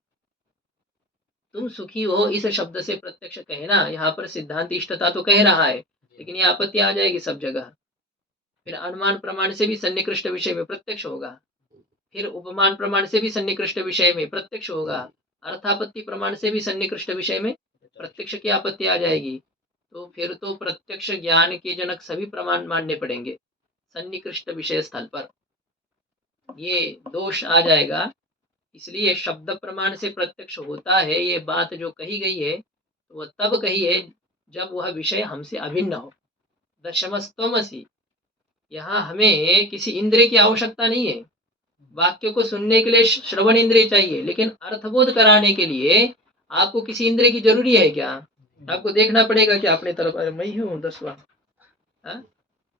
तुम सुखी हो इस शब्द से प्रत्यक्ष कहना, यहाँ पर सिद्धांत इष्टता तो कह रहा है, लेकिन ये आपत्ति आ जाएगी सब जगह। फिर अनुमान प्रमाण से भी सन्निकृष्ट विषय में प्रत्यक्ष होगा, फिर उपमान प्रमाण से भी सन्निकृष्ट विषय में प्रत्यक्ष होगा, अर्थापत्ति प्रमाण से भी सन्निकृष्ट विषय में प्रत्यक्ष की आपत्ति आ जाएगी। तो फिर तो प्रत्यक्ष ज्ञान के जनक सभी प्रमाण मानने पड़ेंगे सन्निकृष्ट विषय स्थल पर, ये दोष आ जाएगा। इसलिए शब्द प्रमाण से प्रत्यक्ष होता है, ये बात जो कही गई है तो वह तब कही है जब वह विषय हमसे अभिन्न हो। दशमस्त्वमसि, यहाँ हमें किसी इंद्रिय की आवश्यकता नहीं है। वाक्य को सुनने के लिए श्रवण इंद्रिय चाहिए, लेकिन अर्थबोध कराने के लिए आपको किसी इंद्रिय की जरूरी है क्या? आपको देखना पड़ेगा कि अपने तरफ, अरे मैं ही हूँ 10वां,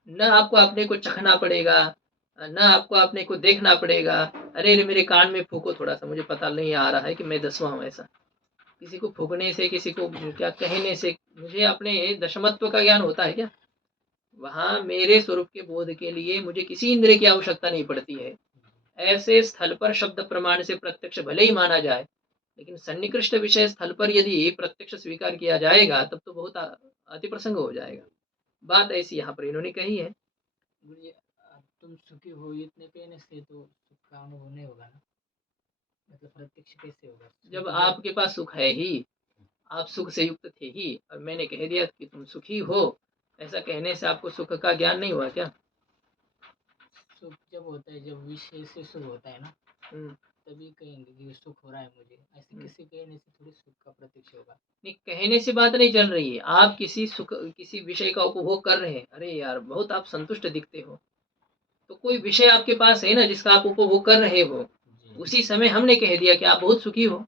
न आपको अपने को चखना पड़ेगा, न आपको अपने को देखना पड़ेगा, अरे मेरे कान में फूको थोड़ा सा, मुझे पता नहीं आ रहा है कि मैं 10वां हूँ। ऐसा किसी को फूकने से, किसी को क्या कहने से मुझे अपने दशमत्व का ज्ञान होता है क्या? वहां मेरे स्वरूप के बोध के लिए मुझे किसी इंद्रिय की आवश्यकता नहीं पड़ती है। ऐसे स्थल पर शब्द प्रमाण से प्रत्यक्ष भले ही माना जाए, लेकिन सन्निकृष्ट विषय स्थल पर यदि प्रत्यक्ष स्वीकार किया जाएगा तब तो बहुत अति प्रसंग हो जाएगा। बात ऐसी यहाँ पर इन्होंने कही है। तुम सुखी हो इतने कहने से तो सुख का अनुभव नहीं होगा ना, मतलब प्रत्यक्ष कैसे होगा? जब आपके पास सुख है ही, आप सुख से युक्त थे ही, और मैंने कह दिया कि तुम सुखी हो, ऐसा कहने से आपको सुख का ज्ञान नहीं हुआ क्या? सुख जब होता है, जब विषय से सुख होता है ना, तभी कहेंगे कि सुख हो रहा है मुझे। ऐसे किसी कहने से थोड़ी सुख का प्रत्यक्ष होगा। नहीं, कहने से बात नहीं चल रही है। आप किसी सुख, किसी विषय का उपभोग कर रहे हैं, अरे यार बहुत आप संतुष्ट दिखते हो, तो कोई विषय आपके पास है ना जिसका आप उपभोग कर रहे हो। उसी समय हमने कह दिया कि आप बहुत सुखी हो,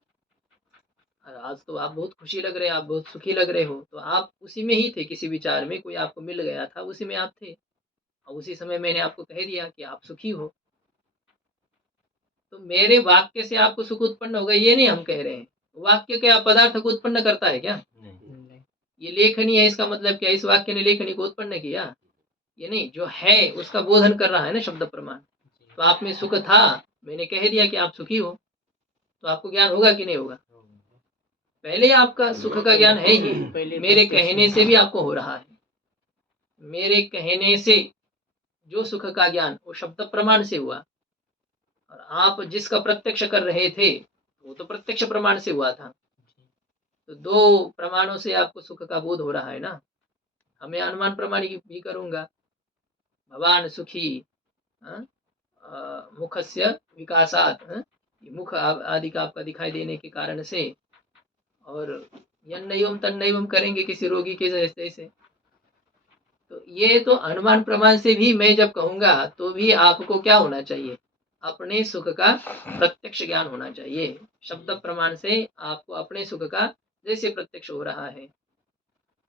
आज तो आप बहुत खुशी लग रहे हैं, आप बहुत सुखी लग रहे हो, तो आप उसी में ही थे, किसी विचार में कोई आपको मिल गया था, उसी में आप थे। और उसी समय मैंने आपको कह दिया कि आप सुखी हो, तो मेरे वाक्य से आपको सुख उत्पन्न होगा ये नहीं हम कह रहे हैं। वाक्य क्या पदार्थ को उत्पन्न करता है क्या? नहीं। ये लेखनी है, इसका मतलब क्या इस वाक्य ने लेखनी को उत्पन्न किया? ये नहीं, जो है उसका बोधन कर रहा है ना शब्द प्रमाण। तो आप में सुख था, मैंने कह दिया कि आप सुखी हो, तो आपको ज्ञान होगा कि नहीं होगा? पहले ही आपका सुख का ज्ञान है ही, मेरे कहने से भी आपको हो रहा है। मेरे कहने से जो सुख का ज्ञान वो शब्द प्रमाण से हुआ, और आप जिसका प्रत्यक्ष कर रहे थे वो तो प्रत्यक्ष प्रमाण से हुआ था। तो दो प्रमाणों से आपको सुख का बोध हो रहा है ना। हमें अनुमान प्रमाण भी करूंगा, भवान सुखी मुखस्य विकासात, मुख आदि का आपका दिखाई देने के कारण से, और यन्नैवम तन्नैवम करेंगे किसी रोगी के जैसे। तो ये तो अनुमान प्रमाण से भी मैं जब कहूंगा तो भी आपको क्या होना चाहिए? अपने सुख का प्रत्यक्ष ज्ञान होना चाहिए। शब्द प्रमाण से आपको अपने सुख का जैसे प्रत्यक्ष हो रहा है,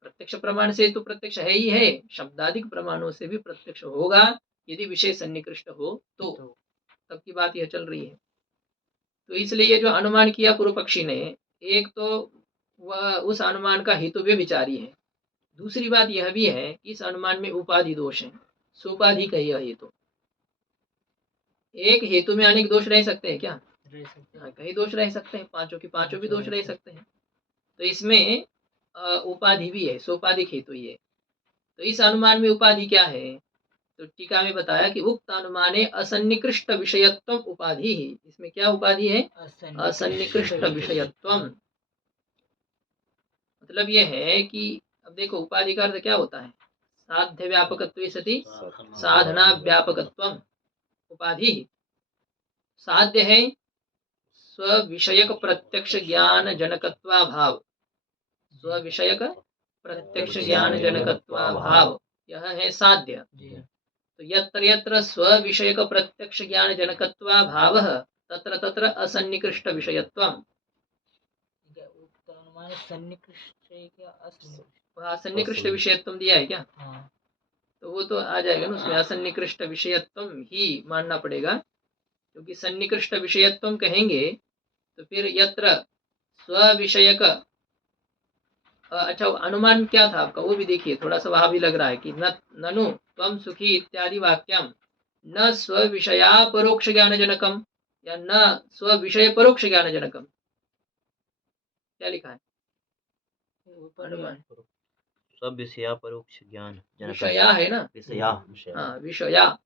प्रत्यक्ष प्रमाण से तो प्रत्यक्ष है ही है, शब्दादिक प्रमाणों से भी प्रत्यक्ष होगा यदि विषय सन्निकृष्ट हो तो। तब की बात यह चल रही है। तो इसलिए जो अनुमान किया पूर्व पक्षी ने, एक तो वह उस अनुमान का हेतु भी विचारी है, दूसरी बात यह भी है कि इस अनुमान में उपाधि दोष है, सोपाधि का यह हेतु। एक हेतु में अनेक दोष रह सकते हैं क्या? कई दोष रह सकते हैं, पांचों के पांचों भी दोष रह सकते हैं। तो इसमें उपाधि भी है, सोपाधिक हेतु ही है। तो इस अनुमान में उपाधि क्या है? तो टीका में बताया कि उक्त अनुमाने असन्निकृष्ट विषयत्व उपाधि ही। इसमें क्या उपाधि है? असन्निकृष्ट विषयत्व। मतलब यह है कि अब देखो उपाधि का अर्थ क्या होता है? साध्य व्यापकत्व सति साधना व्यापकत्व उपाधि। साध्य है स्व विषयक प्रत्यक्ष ज्ञान जनकत्वाभाव, स्व विषयक प्रत्यक्ष ज्ञान जनकत्वाभाव, यह है साध्य। तो यत्र यत्र स्व विषयक प्रत्यक्ष ज्ञान जनकत्वाभावः तत्र तत्र असन्निकृष्ट विषयत्वम्। असन्निकृष्ट विषयत्व दिया है क्या? तो वो तो आ जाएगा ना उसमें, असन्निकृष्ट विषयत्व ही मानना पड़ेगा, क्योंकि सन्निकृष्ट विषयत्व कहेंगे तो फिर यत्र स्व विषयक, अच्छा अनुमान क्या था आपका वो भी देखिए, थोड़ा सा वहां भी लग रहा है कि ननु त्वं सुखी इत्यादि वाक्यम न स्व विषया परोक्ष ज्ञान जनकम या न स्व विषय परोक्ष ज्ञान जनकम, क्या लिखा है अनुमान? स्व विषया परोक्ष ज्ञान जनकम, विषया है ना, विषया। हाँ विषया,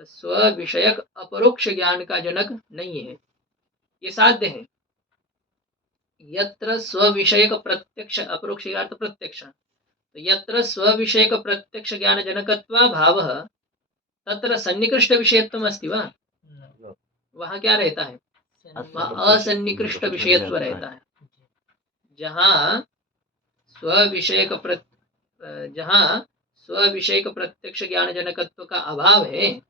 स्व विषयक अपरोक्ष ज्ञान का जनक नहीं है, ये साध्य है। यत्र स्व विषयक प्रत्यक्ष, अपरोक्ष अर्थ प्रत्यक्ष, तो यत्र स्व विषयक प्रत्यक्ष ज्ञान जनकत्वा भावः तत्र सन्निकृष्ट विषयत्वम अस्ति वा? वहां क्या रहता है? वहां असन्निकृष्ट विषयत्व रहता है। जहां स्व विषयक प्रत्यक्ष ज्ञान जनकत्व का अभाव है,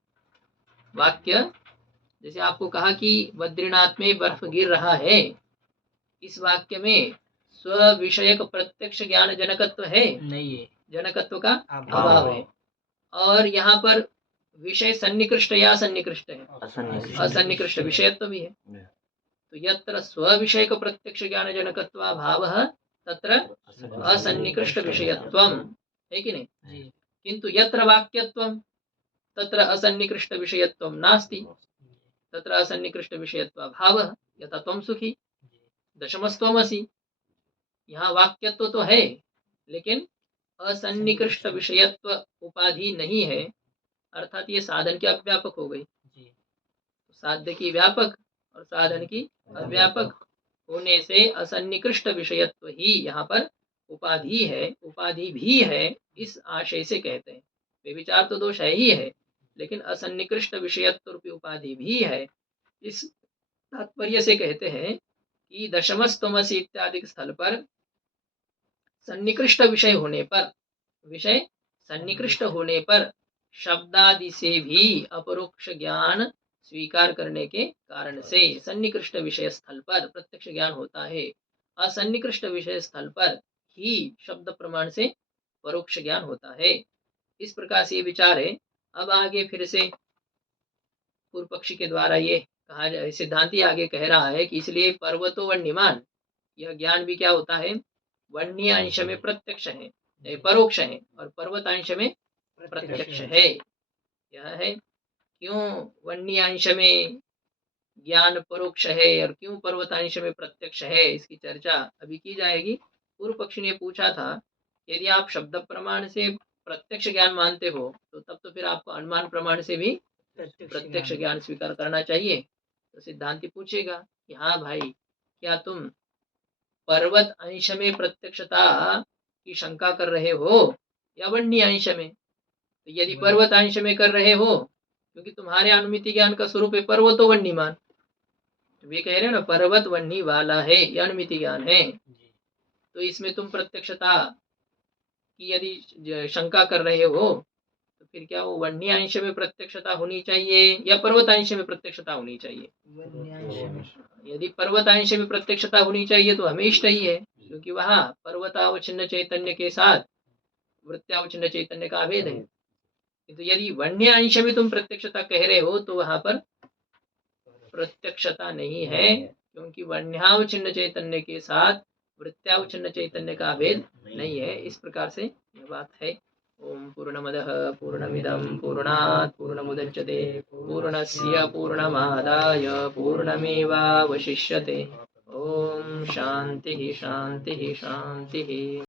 वाक्य जैसे आपको कहा कि बद्रीनाथ में बर्फ गिर रहा है, इस वाक्य में स्व विषयक प्रत्यक्ष ज्ञान जनकत्व है नहीं है, जनकत्व का अभाव है। और यहाँ पर विषय सन्निकृष्ट या असन्निकृष्ट है? असन्निकृष्ट विषयत्व भी है। तो यत्र स्व विषयक प्रत्यक्ष ज्ञान जनकत्वा भावः तत्र असन्निकृष्ट विषयत्वम, है कि नहीं? किंतु यत्र वाक्यत्वम तत्र असन्निकृष्ट विषयत्वम नास्ति, तत्र असन्निकृष्ट विषयत्वा भावः यथा त्वं सुखी दशमस्त्वमसि। यहाँ वाक्यत्व तो है लेकिन असन्निकृष्ट विषयत्व उपाधि नहीं है, अर्थात ये साधन की अव्यापक हो गई। साध्य की व्यापक और साधन की अव्यापक होने से असन्निकृष्ट विषयत्व ही यहाँ पर उपाधि है, उपाधि भी है, इस आशय से कहते हैं। व्यभिचार तो दोष है ही है, लेकिन असन्निकृष्ट विषयत्व रूपी उपाधि भी है, इस तात्पर्य से कहते हैं कि दशमस्तमसि इत्यादि स्थल पर सन्निकृष्ट विषय होने पर, विषय सन्निकृष्ट होने पर शब्दादि से भी अपरोक्ष ज्ञान स्वीकार करने के कारण से सन्निकृष्ट विषय स्थल पर प्रत्यक्ष ज्ञान होता है, असन्निकृष्ट विषय स्थल पर ही शब्द प्रमाण से परोक्ष ज्ञान होता है। इस प्रकार से ये विचार है। अब आगे फिर से पूर्व पक्षी के द्वारा ये कहा जाए, सिद्धांती आगे कह रहा है कि इसलिए पर्वतो वन्यमान, यह ज्ञान भी क्या होता है, वन्य अंश में प्रत्यक्ष है, परोक्ष है, और पर्वत अंश में प्रत्यक्ष है। यह है क्यों वन्य अंश में ज्ञान परोक्ष है और क्यों पर्वतांश में प्रत्यक्ष है, इसकी चर्चा अभी की जाएगी। पूर्व पक्षी ने पूछा था, यदि आप शब्द प्रमाण से प्रत्यक्ष ज्ञान मानते हो तो तब तो फिर आपको अनुमान प्रमाण से भी प्रत्यक्ष ज्ञान स्वीकार करना चाहिए। तो सिद्धांति पूछेगा कि हाँ भाई, क्या तुम पर्वत अंश में प्रत्यक्षता की शंका कर रहे हो या वन्य अंश में? तो यदि पर्वत अंश में कर रहे हो, क्योंकि तुम्हारे अनुमिति ज्ञान का स्वरूप है पर्वतो वन्यमान, तो वे कह रहे हैं ना पर्वत वन्य वाला है, यह अनुमिति ज्ञान है, तो इसमें तुम प्रत्यक्षता की यदि शंका कर रहे हो तो फिर क्या वो वन्य अंश में प्रत्यक्षता होनी चाहिए या पर्वतांश में प्रत्यक्षता होनी चाहिए? यदि पर्वतांश में प्रत्यक्षता होनी चाहिए तो हमें इष्ट ही है, क्योंकि वहाँ पर्वतावच्छिन्न चैतन्य के साथ वृत्त्यावच्छिन्न चैतन्य का भेद है। तो यदि वन्य अंश में तुम प्रत्यक्षता कह रहे हो तो वहां पर प्रत्यक्षता नहीं है, क्योंकि वन्यावच्छिन्न चैतन्य के साथ वृत्त्यावच्छिन्न चैतन्य का भेद नहीं है। इस प्रकार से यह बात है। ओम पूर्णमदः पूर्णमिदं पूर्णात् पूर्णमुदच्यते पूर्णस्य पूर्णमादाय पूर्णमेवावशिष्यते। ओम शांति शांति शांति।